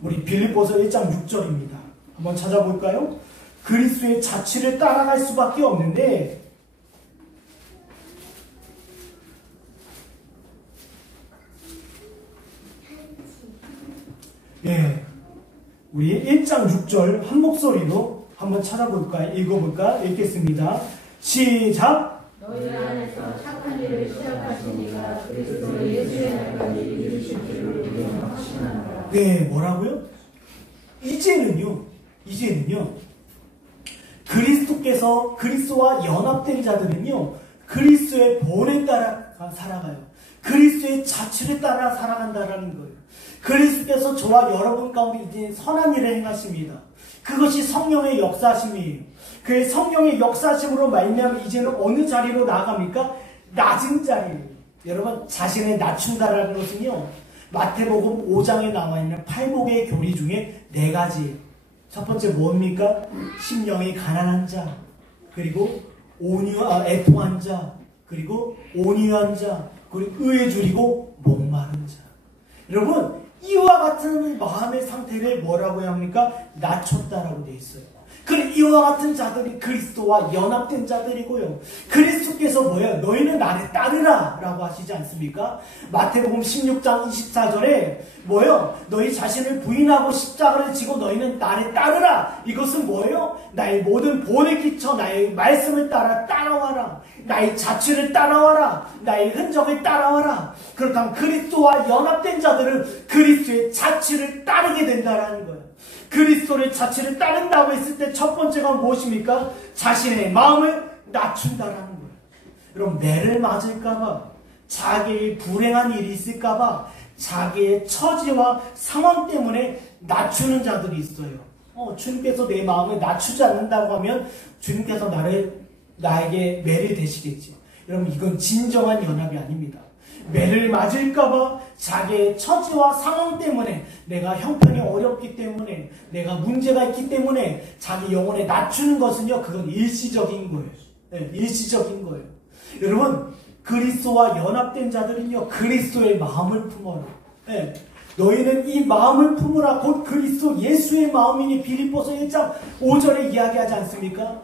우리 빌립보서 1장 6절입니다. 한번 찾아볼까요? 그리스도의 자취를 따라갈 수밖에 없는데, 우리 1장 6절 한 목소리로 한번 찾아볼까요? 읽어볼까? 읽겠습니다. 시작! 너희 안에서 착한 일을 시작하시니가 그리스도 예수의 날까지 이루실 줄을 우리는 확신한다. 뭐라고요? 이제는요, 그리스도와 연합된 자들은요, 그리스도의 본에 따라 살아가요. 그리스도의 자취를 따라 살아간다라는 거예요. 그리스도께서 저와 여러분 가운데 이제 선한 일을 행하십니다. 그것이 성령의 역사심이에요. 그 성령의 역사심으로 말미암아 이제는 어느 자리로 나아갑니까? 낮은 자리예요. 여러분, 자신을 낮춘다라는 것은요, 마태복음 5장에 나와 있는 팔복의 교리 중에 4가지. 첫 번째 뭡니까? 심령이 가난한 자, 그리고 애통한 자, 그리고 온유한 자, 그리고 의에 줄이고 목마른 자. 여러분, 이와 같은 마음의 상태를 뭐라고 해야 합니까? 낮췄다라고 되어 있어요. 이와 같은 자들이 그리스도와 연합된 자들이고요. 그리스도께서 뭐예요? 너희는 나를 따르라 라고 하시지 않습니까? 마태복음 16장 24절에 뭐예요? 너희 자신을 부인하고 십자가를 지고 너희는 나를 따르라. 이것은 뭐예요? 나의 모든 본을 끼쳐 나의 말씀을 따라와라. 나의 자취를 따라와라. 나의 흔적을 따라와라. 그렇다면 그리스도와 연합된 자들은 그리스도의 자취를 따르게 된다는 거예요. 그리스도의 자취를 따른다고 했을 때 첫 번째가 무엇입니까? 자신의 마음을 낮춘다라는 거예요. 여러분, 매를 맞을까봐, 자기의 불행한 일이 있을까봐, 자기의 처지와 상황 때문에 낮추는 자들이 있어요. 주님께서 내 마음을 낮추지 않는다고 하면 주님께서 나에게 매를 대시겠지. 여러분, 이건 진정한 연합이 아닙니다. 매를 맞을까봐 자기의 처지와 상황 때문에, 내가 형편이 어렵기 때문에, 내가 문제가 있기 때문에 자기 영혼에 낮추는 것은요, 그건 일시적인 거예요. 일시적인 거예요. 여러분, 그리스도와 연합된 자들은요, 그리스도의 마음을 품어라. 너희는 이 마음을 품으라. 곧 그리스도 예수의 마음이니 빌립보서 1장 5절에 이야기하지 않습니까?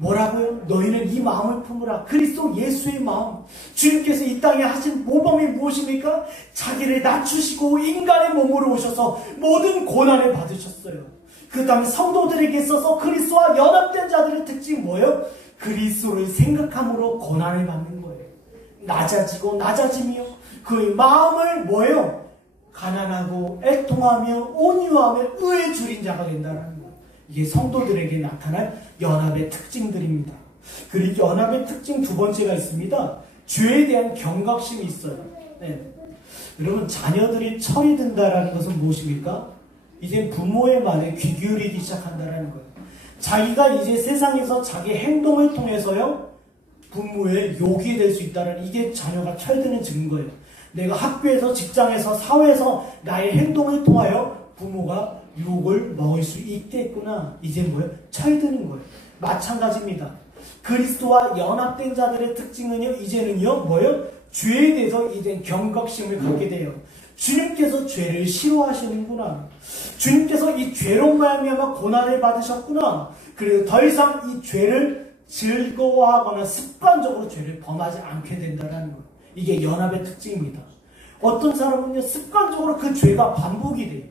뭐라고요? 너희는 이 마음을 품으라. 그리스도 예수의 마음. 주님께서 이 땅에 하신 모범이 무엇입니까? 자기를 낮추시고 인간의 몸으로 오셔서 모든 고난을 받으셨어요. 그 다음에 성도들에게 있어서 그리스도와 연합된 자들의 특징이 뭐예요? 그리스도를 생각함으로 고난을 받는 거예요. 낮아지고 낮아지며 그의 마음을 뭐예요? 가난하고 애통하며 온유하며 의에 줄인 자가 된다는 거예요. 이게 성도들에게 나타날 연합의 특징들입니다. 그리고 연합의 특징 두 번째가 있습니다. 죄에 대한 경각심이 있어요. 여러분, 자녀들이 철이 든다라는 것은 무엇입니까? 이제 부모의 말에 귀 기울이기 시작한다는 거예요. 자기가 이제 세상에서 자기 행동을 통해서요, 부모의 욕이 될 수 있다는, 이게 자녀가 철드는 증거예요. 내가 학교에서, 직장에서, 사회에서 나의 행동을 통하여 부모가 욕을 먹을 수 있겠구나. 이제 뭐예요? 철드는 거예요. 마찬가지입니다. 그리스도와 연합된 자들의 특징은요, 이제는요, 뭐예요? 죄에 대해서 이제 경각심을 갖게 돼요. 주님께서 죄를 싫어하시는구나. 주님께서 이 죄로 말미암아 고난을 받으셨구나. 그리고 더 이상 이 죄를 즐거워하거나 습관적으로 죄를 범하지 않게 된다는 거예요. 이게 연합의 특징입니다. 어떤 사람은요, 습관적으로 그 죄가 반복이 돼요.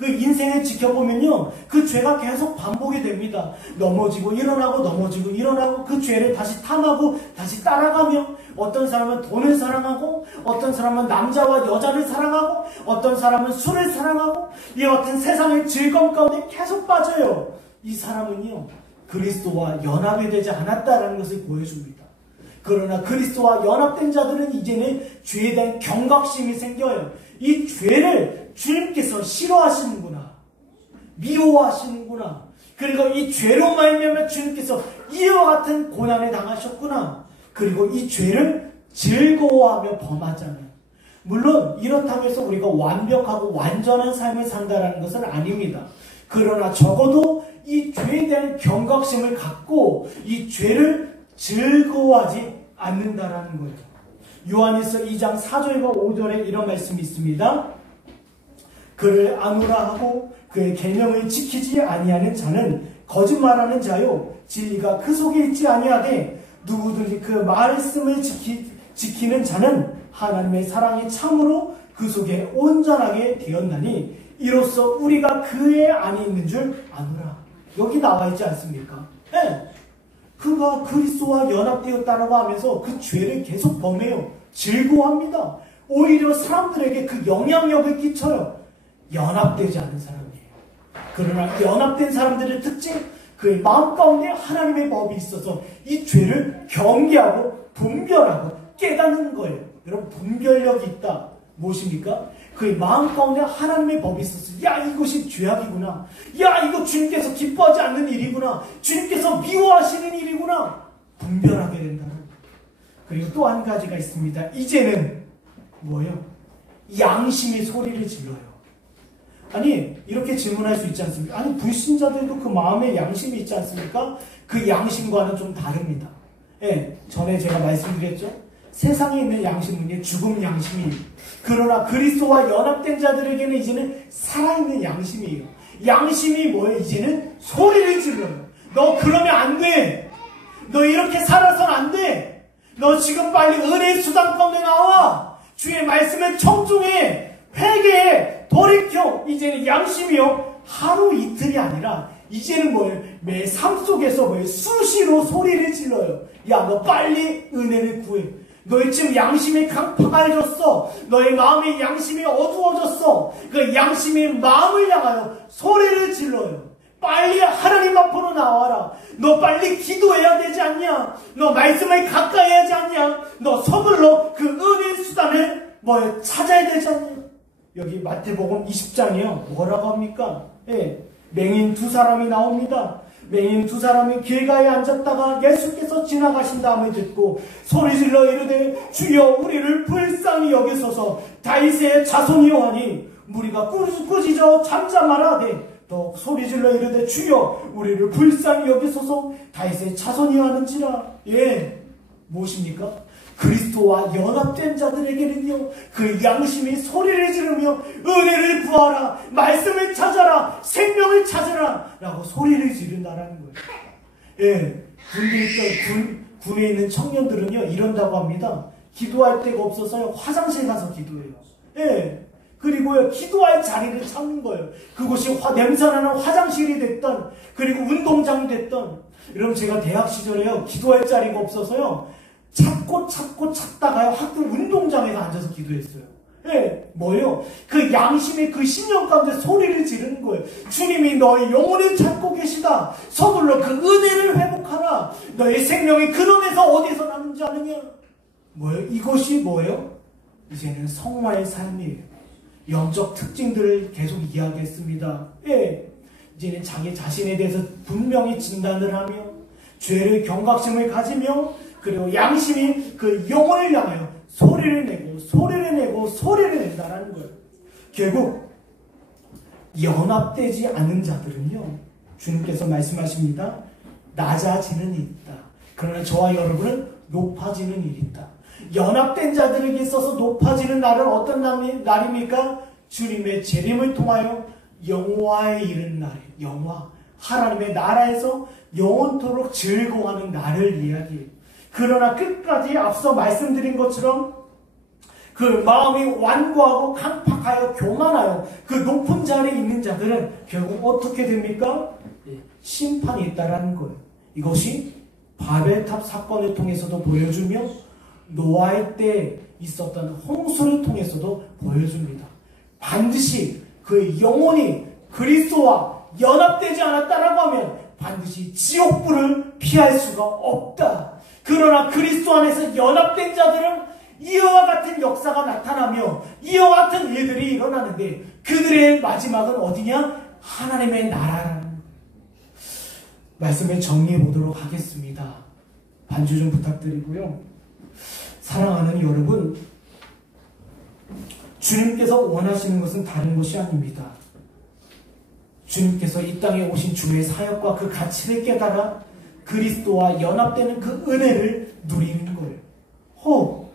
그 인생을 지켜보면요, 그 죄가 계속 반복이 됩니다. 넘어지고 일어나고 넘어지고 일어나고 그 죄를 다시 탐하고 다시 따라가며, 어떤 사람은 돈을 사랑하고, 어떤 사람은 남자와 여자를 사랑하고, 어떤 사람은 술을 사랑하고, 이 같은 세상의 즐거움 가운데 계속 빠져요. 이 사람은요, 그리스도와 연합이 되지 않았다라는 것을 보여줍니다. 그러나 그리스도와 연합된 자들은 이제는 죄에 대한 경각심이 생겨요. 이 죄를 주님께서 싫어하시는구나, 미워하시는구나, 그리고 이 죄로 말미암아 주님께서 이와 같은 고난을 당하셨구나, 그리고 이 죄를 즐거워하며 범하잖아요. 물론 이렇다고 해서 우리가 완벽하고 완전한 삶을 산다는 것은 아닙니다. 그러나 적어도 이 죄에 대한 경각심을 갖고 이 죄를 즐거워하지 않는다라는 거예요. 요한일서 2장 4절과 5절에 이런 말씀이 있습니다. 그를 아노라 하고 그의 계명을 지키지 아니하는 자는 거짓말하는 자요, 진리가 그 속에 있지 아니하되 누구든지 그 말씀을 지키는 자는 하나님의 사랑이 참으로 그 속에 온전하게 되었나니 이로써 우리가 그의 안에 있는 줄 아노라. 여기 나와 있지 않습니까? 네. 그가 그리스도와 연합되었다라고 하면서 그 죄를 계속 범해요. 즐거워합니다. 오히려 사람들에게 그 영향력을 끼쳐요. 연합되지 않은 사람이에요. 그러나 연합된 사람들의 특징, 그의 마음 가운데 하나님의 법이 있어서 이 죄를 경계하고 분별하고 깨닫는 거예요. 여러분, 분별력이 있다. 무엇입니까? 그의 마음 가운데 하나님의 법이 있어서, 야, 이것이 죄악이구나, 야, 이거 주님께서 기뻐하지 않는 일이구나, 주님께서 미워하시는 일이구나, 분별하게 된다는 거예요. 그리고 또 한 가지가 있습니다. 이제는 뭐예요? 양심이 소리를 질러요. 아니, 이렇게 질문할 수 있지 않습니까? 아니, 불신자들도 그 마음에 양심이 있지 않습니까? 그 양심과는 좀 다릅니다. 예, 전에 제가 말씀드렸죠? 세상에 있는 양심은 죽음 양심이에요. 그러나 그리스도와 연합된 자들에게는 이제는 살아있는 양심이에요. 양심이 뭐예요? 이제는 소리를 질러요. 너 그러면 안 돼. 너 이렇게 살아선 안 돼. 너 지금 빨리 은혜의 수단 가운데 나와. 주의 말씀을 청중해. 회개해. 돌이켜. 이제는 양심이요, 하루 이틀이 아니라 이제는 뭐예요? 매 삶 속에서 뭐예요? 수시로 소리를 질러요. 야, 너 빨리 은혜를 구해. 너의 지금 양심이 강팍해졌어. 너의 마음의 양심이 어두워졌어. 그 양심의 마음을 향하여 소리를 질러요. 빨리 하나님 앞으로 나와라. 너 빨리 기도해야 되지 않냐? 너 말씀을 가까이 하지 않냐? 너 서둘러 그 은혜의 수단을 찾아야 되지 않냐? 여기 마태복음 20장이요. 뭐라고 합니까? 예, 맹인 두 사람이 나옵니다. 맹인 두 사람이 길가에 앉았다가 예수께서 지나가신 다음에 듣고 소리질러 이르되 주여 우리를 불쌍히 여기소서. 다윗의 자손이오하니 무리가 꾸짖어 잠잠하라 하되 또 소리질러 이르되 주여 우리를 불쌍히 여기소서. 다윗의 자손이오하는지라. 예, 무엇입니까? 그리스도와 연합된 자들에게는요, 그 양심이 소리를 지르며 은혜를 구하라, 말씀을 찾아라, 생명을 찾으라 라고 소리를 지른다라는 거예요. 예, 군에 있는 청년들은요 이런다고 합니다. 기도할 데가 없어서요 화장실 가서 기도해요. 예, 그리고요 기도할 자리를 찾는 거예요. 그곳이 냄새나는 화장실이 됐던, 그리고 운동장이 됐던. 여러분, 제가 대학 시절에요 기도할 자리가 없어서요 찾다가요 학교 운동장에서 앉아서 기도했어요. 예, 뭐예요? 그 양심의 그 신령 가운데 소리를 지르는 거예요. 주님이 너의 영혼을 찾고 계시다. 서둘러 그 은혜를 회복하라. 너의 생명의 근원에서 어디서 나는지 아느냐? 뭐예요? 이것이 뭐예요? 이제는 성화의 삶이에요. 영적 특징들을 계속 이야기했습니다. 예, 이제는 자기 자신에 대해서 분명히 진단을 하며 죄를 경각심을 가지며, 그리고 양심이 그 영혼을 향하여 소리를 낸다라는 거예요. 결국 연합되지 않은 자들은요, 주님께서 말씀하십니다. 낮아지는 일이 있다. 그러나 저와 여러분은 높아지는 일이 있다. 연합된 자들에게 있어서 높아지는 날은 어떤 날입니까? 주님의 재림을 통하여 영화에 이르는 날이에요. 영화, 하나님의 나라에서 영원토록 즐거워하는 날을 이야기해요. 그러나 끝까지 앞서 말씀드린 것처럼 그 마음이 완고하고 강팍하여 교만하여 그 높은 자리에 있는 자들은 결국 어떻게 됩니까? 심판이 있다라는 거예요. 이것이 바벨탑 사건을 통해서도 보여주며 노아의 때 있었던 홍수를 통해서도 보여줍니다. 반드시 그 영혼이 그리스도와 연합되지 않았다라고 하면 반드시 지옥불을 피할 수가 없다. 그러나 그리스도 안에서 연합된 자들은 이와 같은 역사가 나타나며 이와 같은 일들이 일어나는데 그들의 마지막은 어디냐? 하나님의 나라라는 거예요. 말씀을 정리해 보도록 하겠습니다. 반주 좀 부탁드리고요. 사랑하는 여러분, 주님께서 원하시는 것은 다른 것이 아닙니다. 주님께서 이 땅에 오신 주의 사역과 그 가치를 깨달아 그리스도와 연합되는 그 은혜를 누리는 거예요.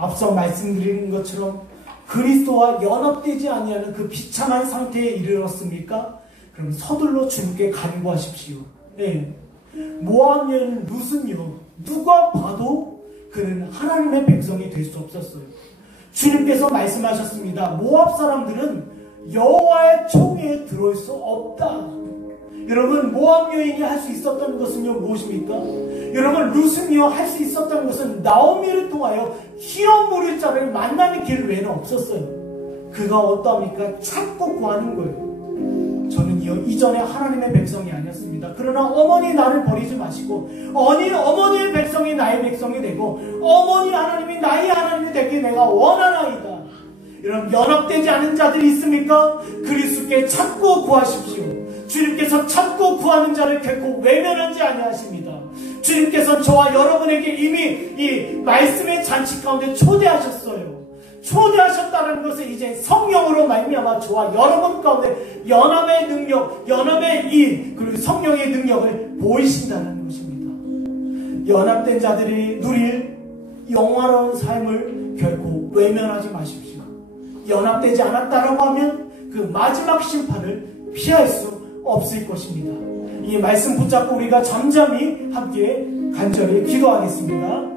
앞서 말씀드린 것처럼 그리스도와 연합되지 아니하는 그 비참한 상태에 이르렀습니까? 그럼 서둘러 주님께 간구하십시오. 네. 모압 여인 룻은요, 누가 봐도 그는 하나님의 백성이 될 수 없었어요. 주님께서 말씀하셨습니다. 모압 사람들은 여호와의 총에 들어올 수 없다. 여러분, 모압 여인이 할 수 있었던 것은요 무엇입니까? 여러분, 룻은요 할 수 있었던 것은 나오미를 통하여 희연 부릴 자를 만나는 길 외에는 없었어요. 그가 어떠합니까? 찾고 구하는 거예요. 저는 이전에 하나님의 백성이 아니었습니다. 그러나 어머니 나를 버리지 마시고 어머니의 백성이 나의 백성이 되고 어머니 하나님이 나의 하나님이 되길 내가 원하나이다. 여러분, 연합되지 않은 자들이 있습니까? 그리스도께 찾고 구하십시오. 주님께서 찾고 구하는 자를 결코 외면하지 아니하십니다. 주님께서 저와 여러분에게 이미 이 말씀의 잔치 가운데 초대하셨어요. 초대하셨다는 것은 이제 성령으로 말미암아 저와 여러분 가운데 연합의 능력, 연합의 일, 그리고 성령의 능력을 보이신다는 것입니다. 연합된 자들이 누릴 영화로운 삶을 결코 외면하지 마십시오. 연합되지 않았다라고 하면 그 마지막 심판을 피할 수 없을 것입니다. 이 말씀 붙잡고 우리가 잠잠히 함께 간절히 기도하겠습니다.